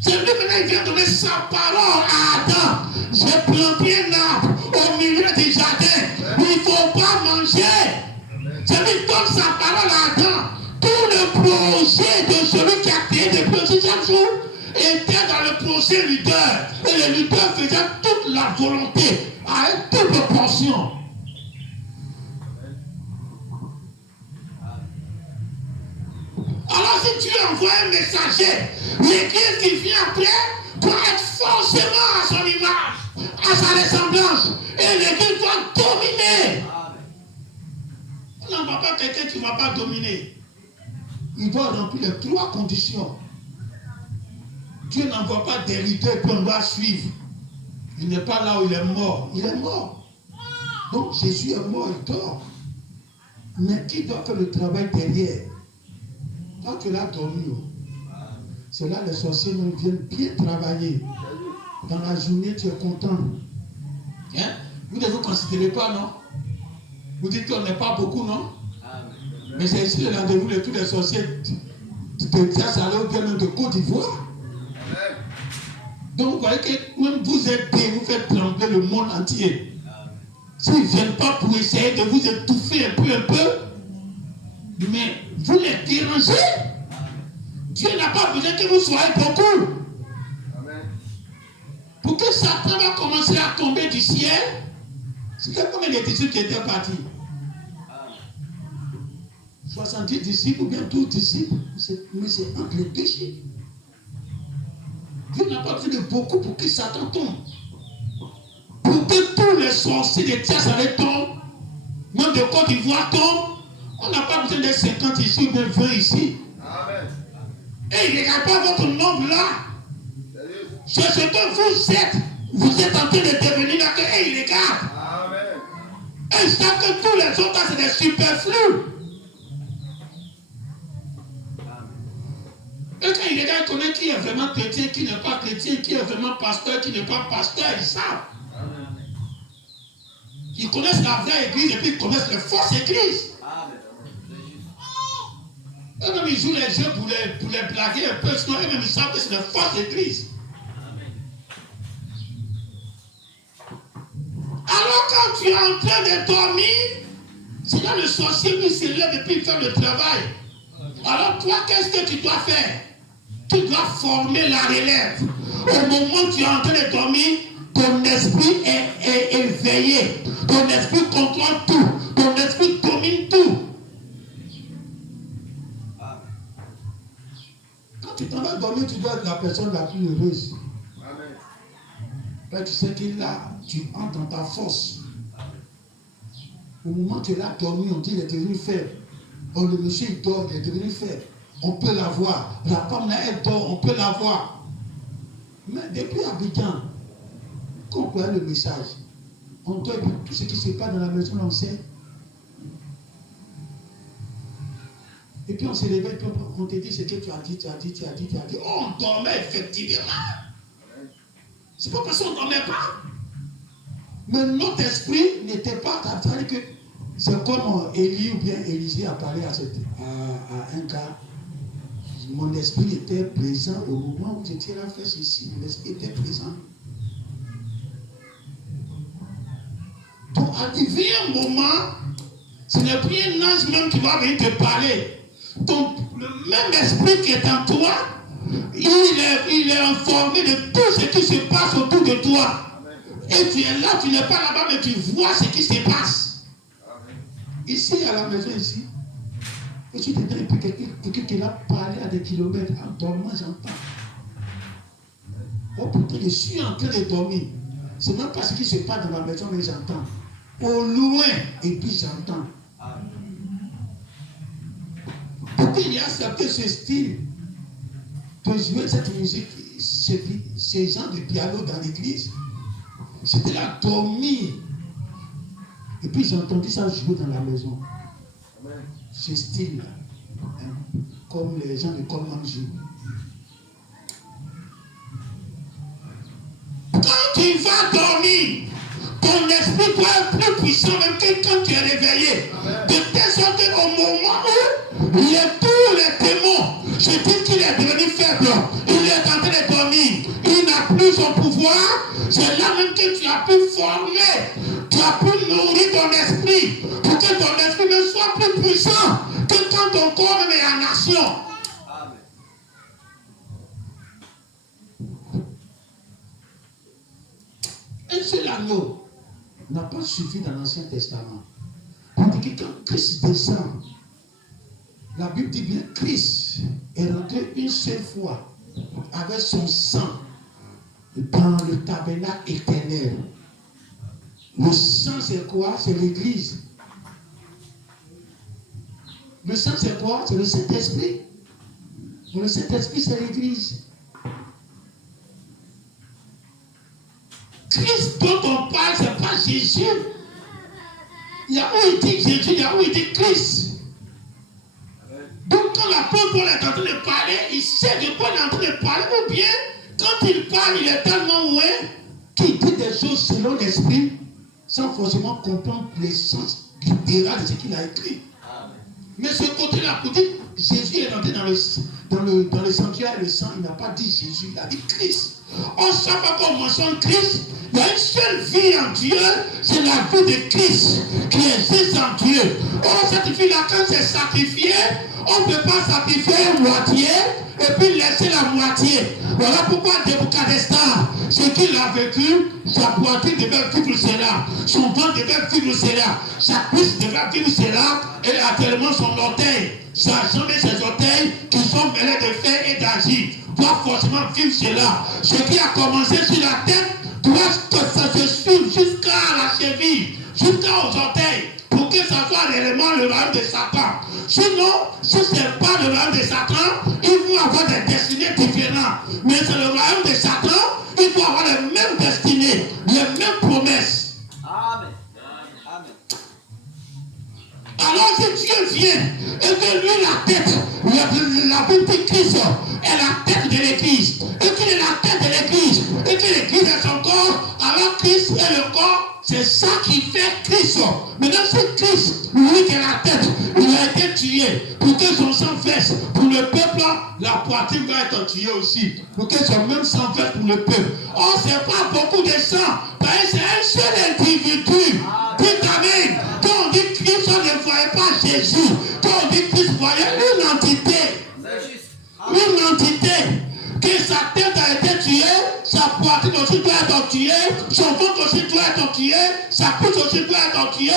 C'est lui maintenant, il vient donner sa parole à Adam. J'ai planté un arbre au milieu du jardin. Il ne faut pas manger. C'est lui qui donne sa parole à Adam. Tout le projet de celui qui a créé des projets chaque jour était dans le projet leader. Et le leader faisait toute la volonté à une double portion. Alors si tu envoies un messager, l'église qui vient après doit être forcément à son image, à sa ressemblance. Et l'église doit dominer. On n'envoie pas quelqu'un qui ne va pas dominer. Il doit remplir les 3 conditions. Dieu n'envoie pas des leaders qu'on doit suivre. Il n'est pas là où il est mort. Il est mort. Donc Jésus est mort, il dort. Mais qui doit faire le travail derrière? Quand tu l'as dormi, c'est là les sorciers viennent bien travailler. Dans la journée, tu es content. Hein? Vous ne vous considérez pas, non? Vous dites qu'on n'est pas beaucoup, non? Mais c'est ici le rendez-vous de tous les sorciers de Tias-Salé ou bien de Côte d'Ivoire. Donc vous voyez que même vous aidez, vous faites trembler le monde entier. S'ils ne viennent pas pour essayer de vous étouffer un peu, mais vous les dérangez. Dieu n'a pas besoin que vous soyez beaucoup. Pour que Satan va commencer à tomber du ciel, c'est combien de disciples qui étaient partis? 70 disciples ou bien 12 disciples. Mais c'est entre les 2 chiffres. Dieu n'a pas besoin de beaucoup pour que Satan tombe. Pour que tous les sorciers de Tias-Salé tombent, même de Côte d'Ivoire tombent, on n'a pas besoin de 50 ici ou de 20 ici. Amen. Et il ne regarde pas votre nombre là. C'est ce que vous êtes. Vous êtes en train de devenir là et il regarde. Amen. Et ils savent que tous les autres, c'est des superflus. Et quand il regarde, il connaît qui est vraiment chrétien, qui n'est pas chrétien, qui est vraiment pasteur, qui n'est pas pasteur, ils savent. Ils connaissent la vraie église et puis ils connaissent les fausses églises. Eux-mêmes, ils jouent les jeux pour les blaguer un peu, sinon eux-mêmes, ils savent que c'est une fausse église. Alors, quand tu es en train de dormir, c'est là le sorcier qui se lève et puis il fait le travail. Alors, toi, qu'est-ce que tu dois faire? Tu dois former la relève. Au moment où tu es en train de dormir, ton esprit est éveillé. Ton esprit contrôle tout. Ton esprit domine tout. Quand tu t'en vas dormir, tu dois être la personne la plus heureuse. Amen. Ben, tu sais que là, tu entres dans ta force. Au moment où tu es là dormi, on dit qu'il est devenu faible. Oh, le monsieur il dort, il est devenu faible. On peut la voir. La femme là, elle dort, on peut la voir. Mais depuis Abidjan, quand on voit le message, on dort et puis tout ce qui se passe dans la maison, on sait. Et puis on se réveille, puis on te dit ce que tu as dit. Oh, on dormait effectivement. C'est pas parce qu'on ne dormait pas. Mais notre esprit n'était pas. C'est-à-dire que c'est comme Élie ou bien Élisée a parlé à un gars. Mon esprit était présent au moment où j'étais là, fait ceci. Mon esprit était présent. Donc, arrivé un moment, ce n'est plus un ange même qui va venir te parler. Donc, le même esprit qui est en toi, il est informé de tout ce qui se passe autour de toi. Et tu es là, tu n'es pas là-bas, mais tu vois ce qui se passe. Ici, à la maison, ici, et tu t'étais quelqu'un qui a parlé à des kilomètres. En dormant, j'entends. Oh putain, je suis en train de dormir. Ce n'est même pas ce qui se passe dans ma maison, mais j'entends. Au loin, et puis j'entends. Pourquoi il a accepté ce style de jouer cette musique, ces gens de piano dans l'église? J'étais là, dormir. Et puis j'ai entendu ça jouer dans la maison. Ce style-là, hein, comme les gens de Coleman jouent. Quand tu vas dormir, ton esprit doit être plus puissant même que quand tu es réveillé. De telle sorte qu'au moment où tous les démons, je dis qu'il est devenu faible, il est en train de dormir, il n'a plus son pouvoir, c'est là même que tu as pu former, tu as pu nourrir ton esprit, pour que ton esprit ne soit plus puissant que quand ton corps même est en action. Un seul agneau n'a pas suffi dans l'Ancien Testament. Pour dire que quand Christ descend, la Bible dit bien Christ est rentré une seule fois avec son sang dans le tabernacle éternel. Le sang c'est quoi? C'est l'Église. Le sang c'est quoi? C'est le Saint-Esprit. Le Saint-Esprit c'est l'Église. Christ dont on parle, ce n'est pas Jésus. Il y a où il dit Jésus, il y a où il dit Christ. Donc quand l'apôtre Paul est en train de parler, il sait de quoi il est en train de parler, ou bien quand il parle, il est tellement loin qu'il dit des choses selon l'esprit, sans forcément comprendre l'essence littérale de ce qu'il a écrit. Mais ce côté-là, pour dire Jésus est rentré dans le sanctuaire, le sang, il n'a pas dit Jésus, il a dit Christ. On sait pas qu'on mentionne Christ. Il y a une seule vie en Dieu, c'est la vie de Christ qui existe en Dieu. On sacrifie là quand c'est sacrifié, on ne peut pas sacrifier moitié et puis laisser la moitié. Voilà pourquoi Nebuchadnezzar, ce qu'il a vécu, sa poitrine devait vivre cela, son ventre devait vivre cela, sa cuisse devait vivre cela, et actuellement son orteil, sa jambe et ses orteils qui sont mêlés de fer et d'argile doit forcément vivre cela. Ce qui a commencé sur la tête doit que ça se suive jusqu'à la cheville, jusqu'aux orteils, pour que ça soit réellement le royaume de Satan. Sinon, si ce n'est pas le royaume de Satan, ils vont avoir des destinées différentes. Mais c'est le royaume de Satan, il faut avoir les mêmes destinées, les mêmes promesses. Amen. Amen. Alors si Dieu vient et que lui la tête, la Bible dit Christ est la tête de l'église, et qu'il est la tête de l'église, et que l'église est son corps, alors Christ est le corps, c'est ça qui fait Christ. Maintenant c'est Christ, lui qui est la tête, il a été tué pour que son sang verse pour le peuple, la poitrine va être tuée aussi, pour que son même sang verse pour le peuple. Or c'est pas beaucoup de sang, parce que c'est un seul individu. Dites amen. Quand on dit Christ, on ne voyait pas Jésus. Quand on dit Christ, on voyait une entité. Une entité. Que sa tête a été tuée, sa poitrine aussi doit être tuée, son ventre aussi doit être tué, sa cuisse aussi doit être tuée,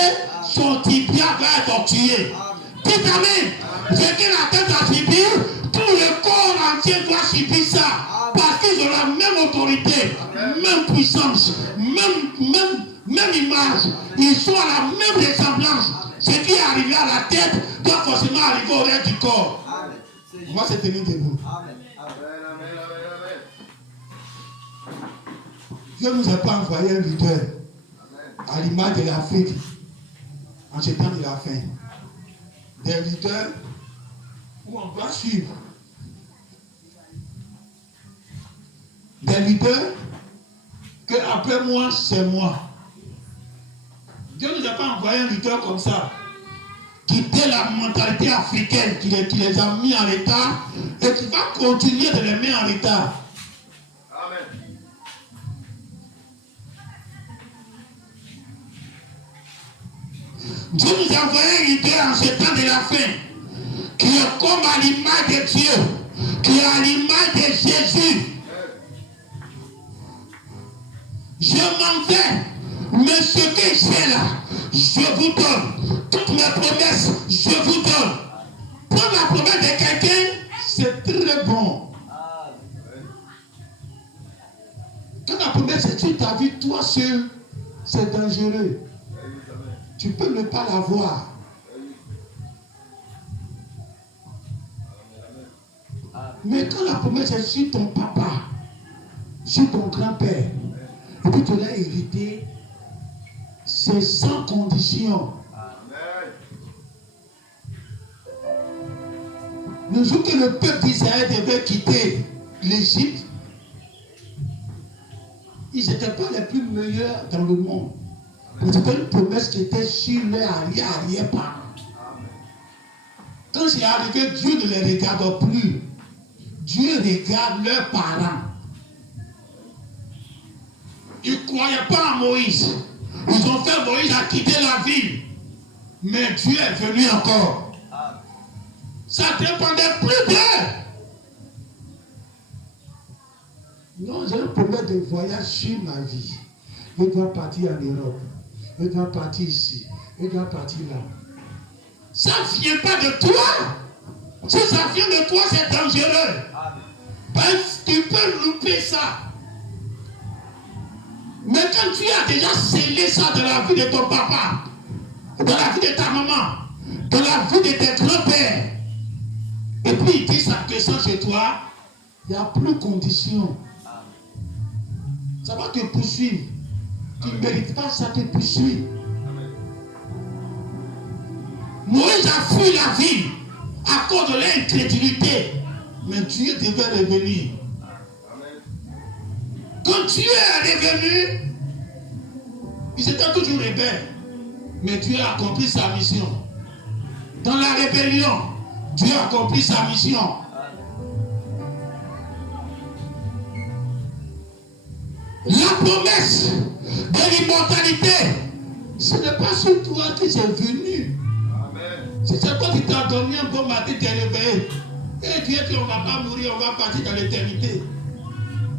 son tibia doit être tué. Dites amen. C'est que la tête a subi, tout le corps entier doit subir ça. Parce qu'ils ont la même autorité, même puissance, même image. Ils sont à la même ressemblance. Ce qui est arrivé à la tête doit forcément arriver au reste du corps. On va se tenir debout. Dieu ne nous a pas envoyé un leader à l'image de l'Afrique en ce temps de la fin. Des leaders où on doit suivre. Des leaders que après moi, c'est moi. Dieu ne nous a pas envoyé un leader comme ça. Quitter la mentalité africaine qui les a mis en état et qui va continuer de les mettre en état. Amen. Dieu nous a envoyé un leader en ce temps de la fin qui est comme à l'image de Dieu, qui est à l'image de Jésus. Je m'en vais, mais ce que j'ai là, je vous donne. Toutes mes promesses, je vous donne. Prendre la promesse de quelqu'un, c'est très bon. Quand la promesse est sur ta vie, toi seul, c'est dangereux. Tu peux ne pas l'avoir. Mais quand la promesse est sur ton papa, sur ton grand-père, et puis tu l'as hérité, c'est sans condition. Le jour que le peuple d'Israël devait quitter l'Égypte, ils n'étaient pas les plus meilleurs dans le monde. Mais c'était une promesse qui était sur leur arrière-parents. Quand c'est arrivé, Dieu ne les regarde plus. Dieu regarde leurs parents. Ils ne croyaient pas en Moïse. Ils ont fait Moïse à quitter la ville. Mais Dieu est venu encore. Ça dépendait plus d'eux. Non, j'ai un problème de voyage sur ma vie. Je dois partir en Europe. Je dois partir ici. Je dois partir là. Ça ne vient pas de toi. Si ça vient de toi, c'est dangereux. Parce que tu peux louper ça. Mais quand tu as déjà scellé ça dans la vie de ton papa, dans la vie de ta maman, dans la vie de tes grands-pères, et puis il dit ça descend chez toi, il n'y a plus de conditions. Ça va te poursuivre. Tu ne mérites pas, ça te poursuit. Moïse a fui la ville à cause de l'incrédulité. Mais Dieu devait revenir. Quand Dieu est revenu, ils étaient toujours rebelles. Mais Dieu a accompli sa mission. Dans la rébellion, Dieu a accompli sa mission. La promesse de l'immortalité, ce n'est pas sur toi que c'est venu. C'est toi qui t'as donné un bon matin, tu es réveillé. Et Dieu dit on ne va pas mourir, on va partir dans l'éternité.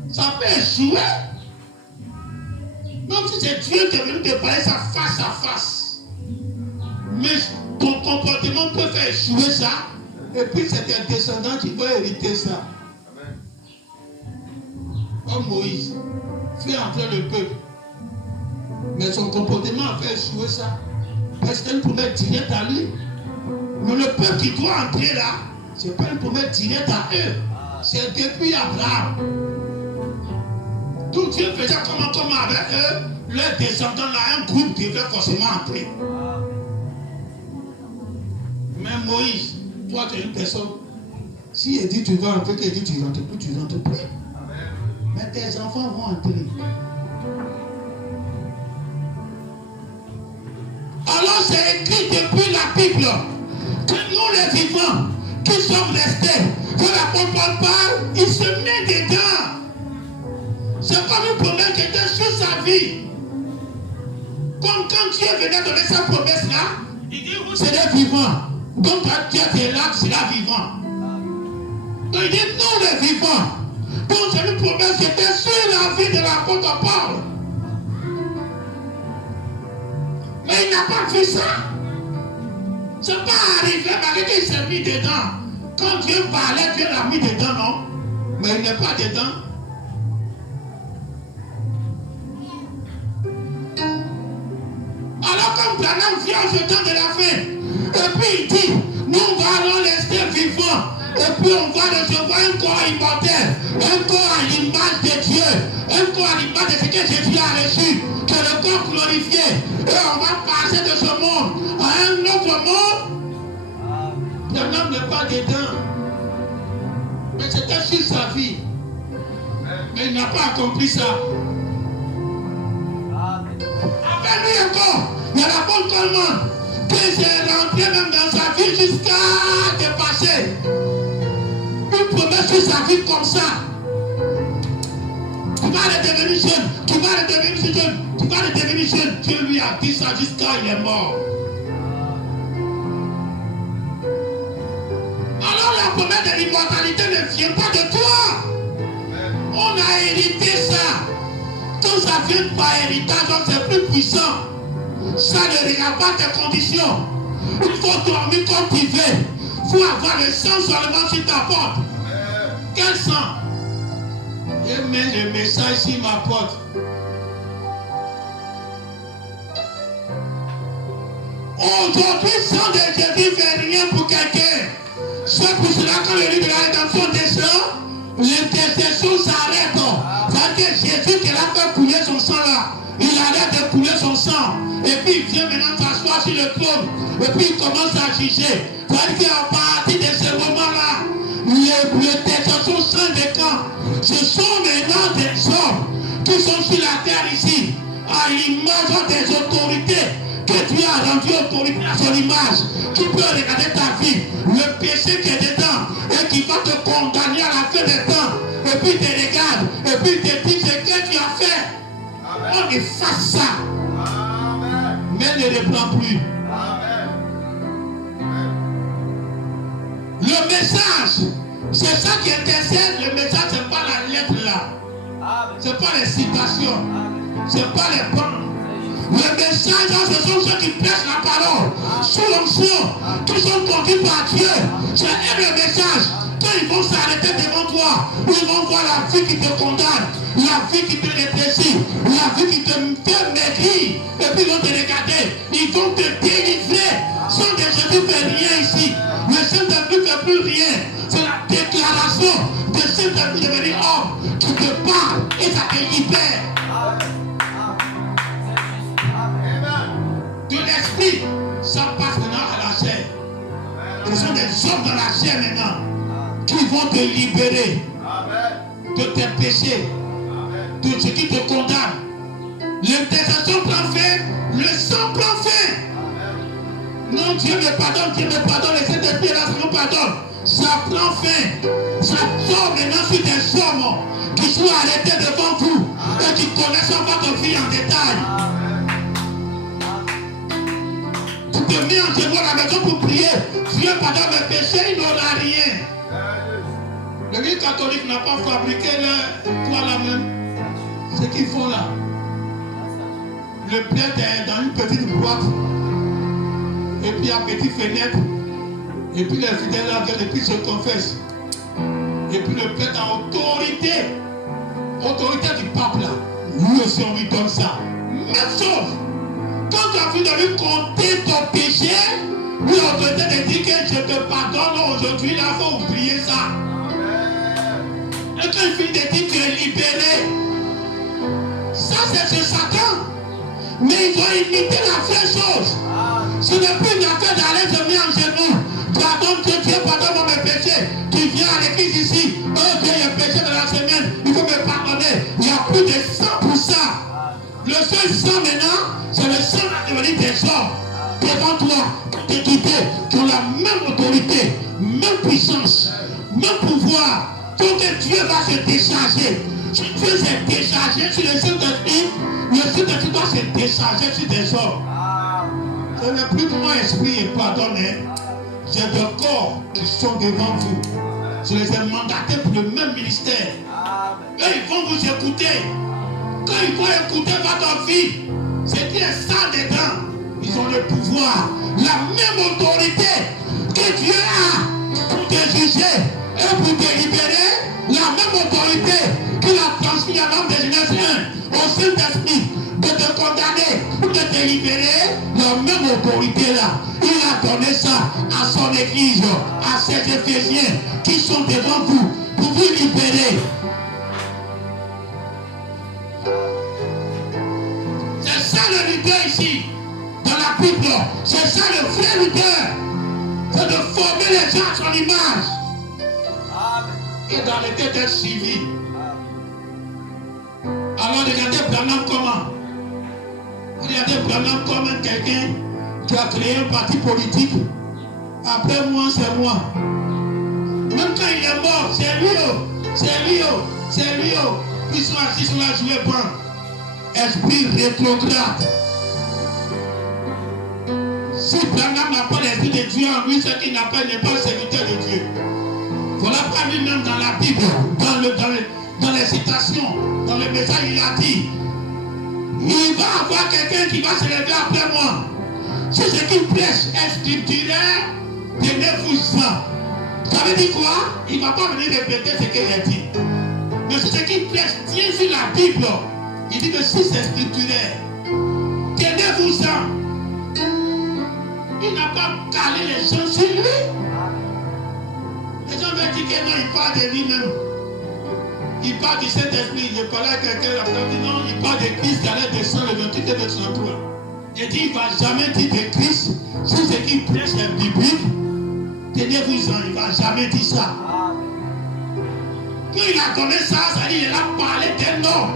Ça peut échouer. Même si c'est Dieu qui est venu te parler ça face à face. Mais ton comportement peut faire échouer ça. Et puis c'est tes descendants qui vont hériter ça. Comme Moïse fait entrer le peuple. Mais son comportement a fait échouer ça. Parce qu'elle pouvait directe à lui. Mais le peuple qui doit entrer là, ce n'est pas une promesse directe à eux. C'est depuis Abraham. Donc Dieu faisait comme avec eux, leurs descendants là, un groupe devait forcément entrer. Mais Moïse, toi tu es une personne, si il dit tu vas entrer, il dit tu ne rentres plus, tu ne rentres plus. Mais tes enfants vont entrer. Alors c'est écrit depuis la Bible que nous les vivants qui sommes restés, que l'apôtre parle, il se met dedans. C'est comme une promesse qui était sur sa vie. Comme quand Dieu venait donner sa promesse là, il dit vous serez vivants. Donc quand Dieu est là, tu seras vivant. Donc il dit nous les vivants. Donc c'est une promesse qui était sur la vie de l'apôtre Paul. Mais il n'a pas fait ça. C'est pas arrivé malgré qu'il s'est mis dedans. Quand Dieu parlait, Dieu l'a mis dedans, non? Mais il n'est pas dedans. Alors comme Branham vient au temps de la fin, et puis il dit, nous allons rester vivants, et puis on va recevoir un corps immortel, un corps à l'image de Dieu, un corps à l'image de ce que Jésus a reçu, que le corps glorifié, et on va passer de ce monde à un autre monde. Branham n'est pas dedans, mais c'était sur sa vie, mais il n'a pas accompli ça. rappelle lui encore, il y a l'apôtre Coleman, que j'ai rentré même dans sa vie jusqu'à dépasser. Une promesse sur sa vie comme ça. Tu vas redevenir jeune, tu vas redevenir jeune, tu vas redevenir jeune. Dieu lui a dit ça jusqu'à il est mort. Alors la promesse de l'immortalité ne vient pas de toi. On a hérité ça. Quand ça vient par héritage, c'est plus puissant. Ça ne regarde pas tes conditions. Il faut dormir comme tu veux. Il faut avoir le sang seulement sur ta porte. Quel sang? Je mets le message sur ma porte. Aujourd'hui, sang de Jésus ne fait rien pour quelqu'un. C'est pour cela que le livre de la rédemption descend, l'intercession s'arrête. C'est-à-dire que Jésus qui a fait couler son sang là, il arrête de couler son sang. Et puis il vient maintenant s'asseoir sur le trône. Et puis il commence à juger. C'est-à-dire qu'à partir de ce moment-là, l'intercession sans des camps, ce sont maintenant des hommes qui sont sur la terre ici, à l'image des autorités que Dieu a rendu autorité à son image, qui peut regarder ta vie, le péché qui est dedans, et qui va te condamner à la fin des temps, et puis te regarde, et puis te dit ce que tu as fait. Amen. On efface ça. Amen. Mais ne reprend plus. Amen. Le message, c'est ça qui intercède. Le message, c'est pas la lettre là. C'est pas les citations. C'est pas les bancs. Le message, ce sont ceux qui prêchent la parole sous l'onction, qui sont conduits par Dieu. C'est le message. Quand ils vont s'arrêter devant toi, ils vont voir la vie qui te condamne, la vie qui te déprécie, la vie qui te maigrit. Et puis ils vont te regarder, ils vont te délivrer. Sans que Jésus ne fait rien ici. Le Saint-Esprit ne fait plus rien. C'est la déclaration de Saint-Esprit de devenir homme qui te parle et ça te libère. De l'esprit, ça passe maintenant à la chair. Ce sont des hommes dans la chair maintenant qui vont te libérer de tes péchés, de ce qui te condamne. L'intercession prend fin, le sang prend fin. Non, Dieu me pardonne, le Saint-Esprit est là, ça me pardonne. Ça prend fin. Ça sort maintenant sur des hommes qui sont arrêtés devant vous et qui connaissent votre vie en détail. Tu te mets en genoux à la maison pour prier. Dieu pardonne mes péchés, il n'aura rien. L'Église catholique n'a pas fabriqué quoi là même. Ce qu'ils font là. Le prêtre est dans une petite boîte. Et puis il y a une petite fenêtre. Et puis les fidèles là viennent et puis se confessent. Et puis le prêtre a autorité du pape là. Lui aussi on lui donne ça. Même chose. Quand tu as vu de lui compter ton péché, lui l'autorité te dit que je te pardonne aujourd'hui, là, il faut oublier ça. Et quand il finit de dire que tu es libéré, ça c'est ce Satan. Mais ils ont imité la vraie chose. Ce n'est plus une affaire d'aller se mettre en genoux. Pardonne Dieu, pardonne mes péchés. Tu viens à l'église ici. Oh Dieu, il y a péché dans la semaine. Il faut me pardonner. Il y a plus de sang pour ça. Le seul sang maintenant, c'est le sang à devenir des hommes devant toi, pour t'équiper, qui ont la même autorité, même puissance, même pouvoir. Donc Dieu va se décharger. Si Dieu s'est déchargé sur le Saint-Esprit, le Saint-Esprit doit se décharger sur des hommes. Ce n'est plus mon esprit et pardonné. J'ai des corps qui sont devant vous. Je les ai mandatés pour le même ministère. Et ils vont vous écouter. Quand ils vont écouter votre vie, c'est qui est ça dedans. Ils ont le pouvoir, la même autorité que Dieu a pour te juger et pour te libérer, la même autorité qu'il a transmis à l'homme de Genèse 1 au Saint-Esprit de te condamner ou de te libérer, la même autorité là. Il a donné ça à son église, à ses Éphésiens qui sont devant vous pour vous libérer. C'est ça le leader ici, dans la Bible. C'est ça le vrai leader. C'est de former les gens à son image. Et dans les têtes suivis. Alors regardez Branham comment. Regardez Branham comme quelqu'un qui a créé un parti politique. Après moi, c'est moi. Même quand il est mort, c'est lui, c'est lui. Puis ils sont assis sur la jouée banc. Esprit rétrograde. Si Branham n'a pas l'esprit de Dieu en lui, c'est qu'il n'a pas, il n'est pas serviteur de Dieu. Voilà pas lui-même dans la Bible, dans les citations, dans le message, il a dit, il va avoir quelqu'un qui va se lever après moi. Si ce qu'il prêche est scripturaire, tenez-vous-en. Ça veut dire quoi? Il ne va pas venir répéter ce qu'il a dit. Mais si ce qu'il prêche tient sur la Bible, il dit que si c'est scripturaire, tenez-vous-en. Il n'a pas calé les gens sur lui. Les gens veulent dire que non, il parle de lui-même. Il parle du Saint-Esprit. Je parlais à quelqu'un, après il dit non, il parle de Christ qui allait descendre le 28 et 33. Il dit, il ne va jamais dire de Christ. Si ce qu'il prêche est biblique, tenez-vous-en, il ne va jamais dire ça. Quand il a donné ça, ça dit qu'il a parlé d'un homme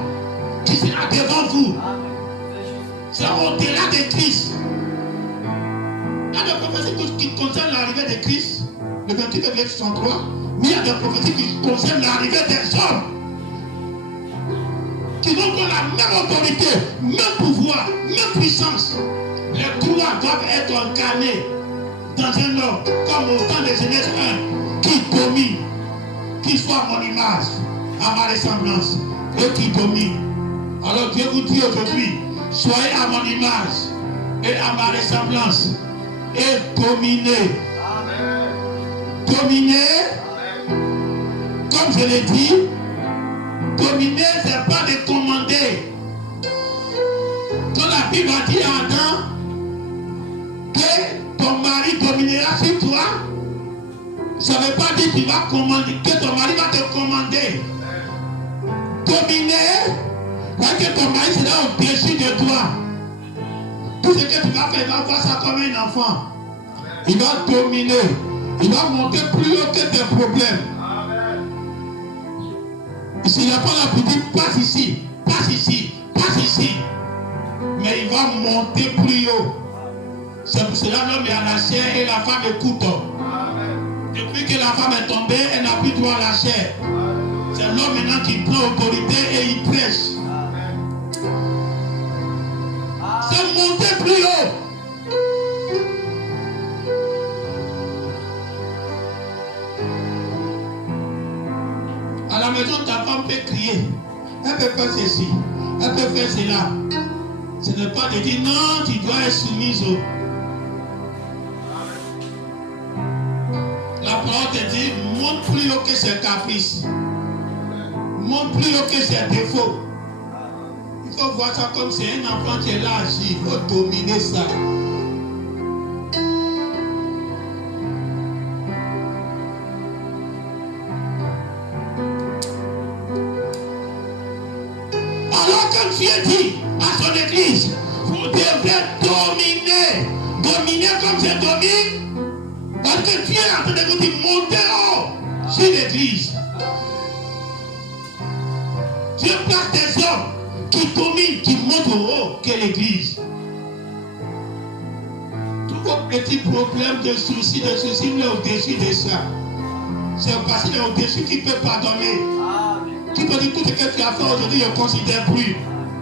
qui sera devant vous. C'est au-delà de Christ. Il y a des prophéties qui concernent l'arrivée de Christ, le 28 et 63, mais il y a des prophéties qui concernent l'arrivée des hommes qui vont prendre la même autorité, même pouvoir, même puissance. Les trois doivent être incarnés dans un homme, comme au temps de Genèse 1, qui domine, qui soit à mon image, à ma ressemblance, et qui domine. Alors Dieu vous dit aujourd'hui, soyez à mon image et à ma ressemblance. Et dominer. Dominer, comme je l'ai dit, dominer, ce n'est pas de commander. Quand la Bible a dit à Adam que ton mari dominera sur toi, ça ne veut pas dire qu'il va commander, que ton mari va te commander. Dominer, parce que ton mari sera au-dessus de toi. Tout ce que tu vas faire, il va voir ça comme un enfant. Il va dominer. Il va monter plus haut que tes problèmes. S'il n'y a pas la petite, passe ici, passe ici, passe ici. Mais il va monter plus haut. C'est pour cela que l'homme est à la chair et la femme écoute. Depuis que la femme est tombée, elle n'a plus droit à la chair. C'est l'homme maintenant qui prend autorité et il prêche. C'est monter plus haut. À la maison, ta femme peut crier. Elle peut faire ceci. Elle peut faire cela. Ce n'est pas de dire non, tu dois être soumise. La parole te dit, monte plus haut que ses caprices. Monte plus haut que ses défauts. Il faut voir ça comme c'est un enfant qui est là agir. Il faut dominer ça. Alors quand Dieu dit à son église, vous devrez dominer. Dominer comme je domine. Parce que Dieu est en train de vous dire, montez haut sur l'église. Dieu place des hommes qui dominent, qui montent au haut que l'église. Tous vos petits problèmes de soucis, mais au-dessus de ça. C'est parce qu'il est au-dessus qui peut pardonner. Tu peux dire tout ce que tu as fait aujourd'hui, je ne considère plus.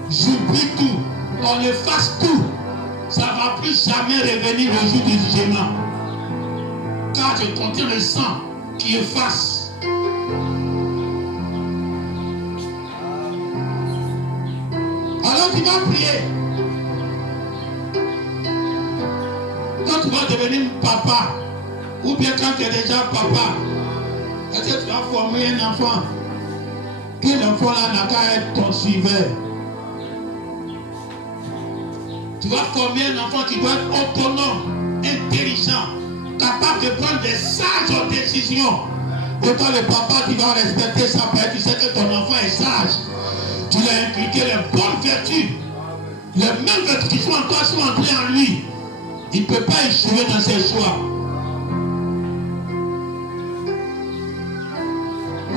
J'oublie tout. On efface tout. Ça ne va plus jamais revenir le jour du jugement. Car je contiens le sang qui efface. Alors tu vas prier. Quand tu vas devenir papa, ou bien quand tu es déjà papa, est-ce que tu vas former un enfant? Que l'enfant là n'a qu'à être ton suiveur. Tu vas former un enfant qui doit être autonome, intelligent, capable de prendre des sages décisions. Et toi, le papa, tu vas respecter ça parce que tu sais que ton enfant est sage. Tu lui as inculqué les bonnes vertus. Les mêmes vertus qui sont en toi sont entrées en lui. Il ne peut pas échouer dans ses choix.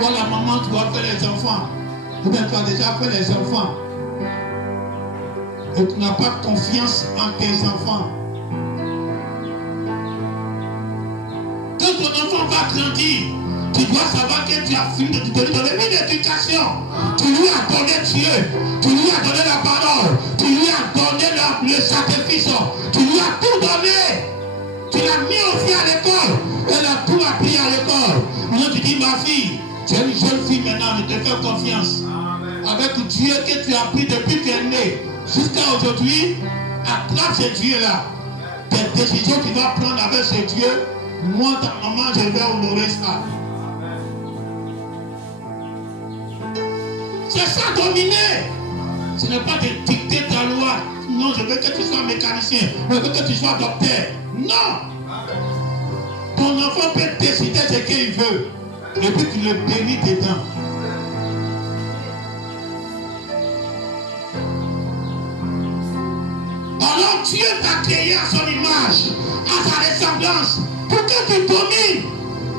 Toi, la maman, tu dois faire les enfants. Ou bien tu as déjà fait les enfants. et tu n'as pas confiance en tes enfants. Quand ton enfant va grandir, tu dois savoir que tu as fini de lui donner une éducation. Tu lui as donné Dieu, tu lui as donné la parole, tu lui as donné le sacrifice, tu lui as tout donné. Tu l'as mis aussi à l'école, elle a tout appris à l'école. Maintenant tu dis, ma fille, tu es une jeune fille maintenant, je te fais confiance. Avec Dieu que tu as pris depuis que tu es né jusqu'à aujourd'hui, attrape ce Dieu-là. Tes décisions que tu vas prendre avec ce Dieu, moi, ta maman, je vais honorer ça. C'est ça, dominer. Ce n'est pas de dicter ta loi. Non, je veux que tu sois mécanicien. Je veux que tu sois docteur. Non. Ton enfant peut décider ce qu'il veut. Et puis tu le bénis dedans. Alors Dieu t'a créé à son image, à sa ressemblance, pour que tu domines.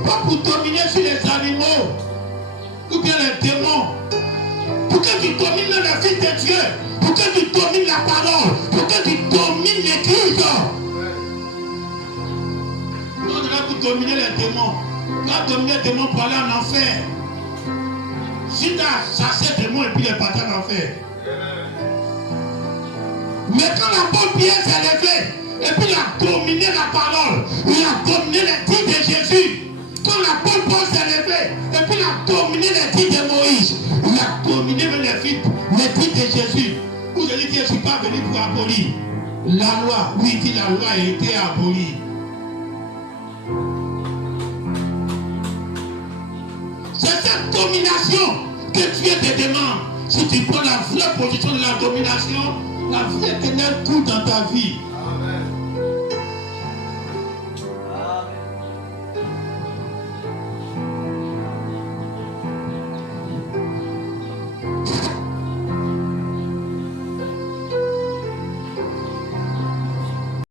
Pas pour dominer sur les animaux ou bien les démons. Pour que tu domines le Fils de Dieu. Pour que tu domines la parole. Pour que tu domines l'Église. Non, on est là pour dominer les démons. Tu vas dominer les démons pour aller en enfer. Si tu as chassé les démons et puis les partir en enfer. Mais quand l'apôtre Pierre s'est levé, et puis il a dominé la parole, il a dominé les dits de Jésus. Quand l'apôtre Paul s'est levé, et puis il a dominé les dits de Moïse, il a dominé les dits de Jésus. Vous allez dire, je ne suis pas venu pour abolir la loi. Oui, il dit la loi a été abolie. C'est cette domination que Dieu te demande. Si tu prends la vraie position de la domination, la vie éternelle coule dans ta vie.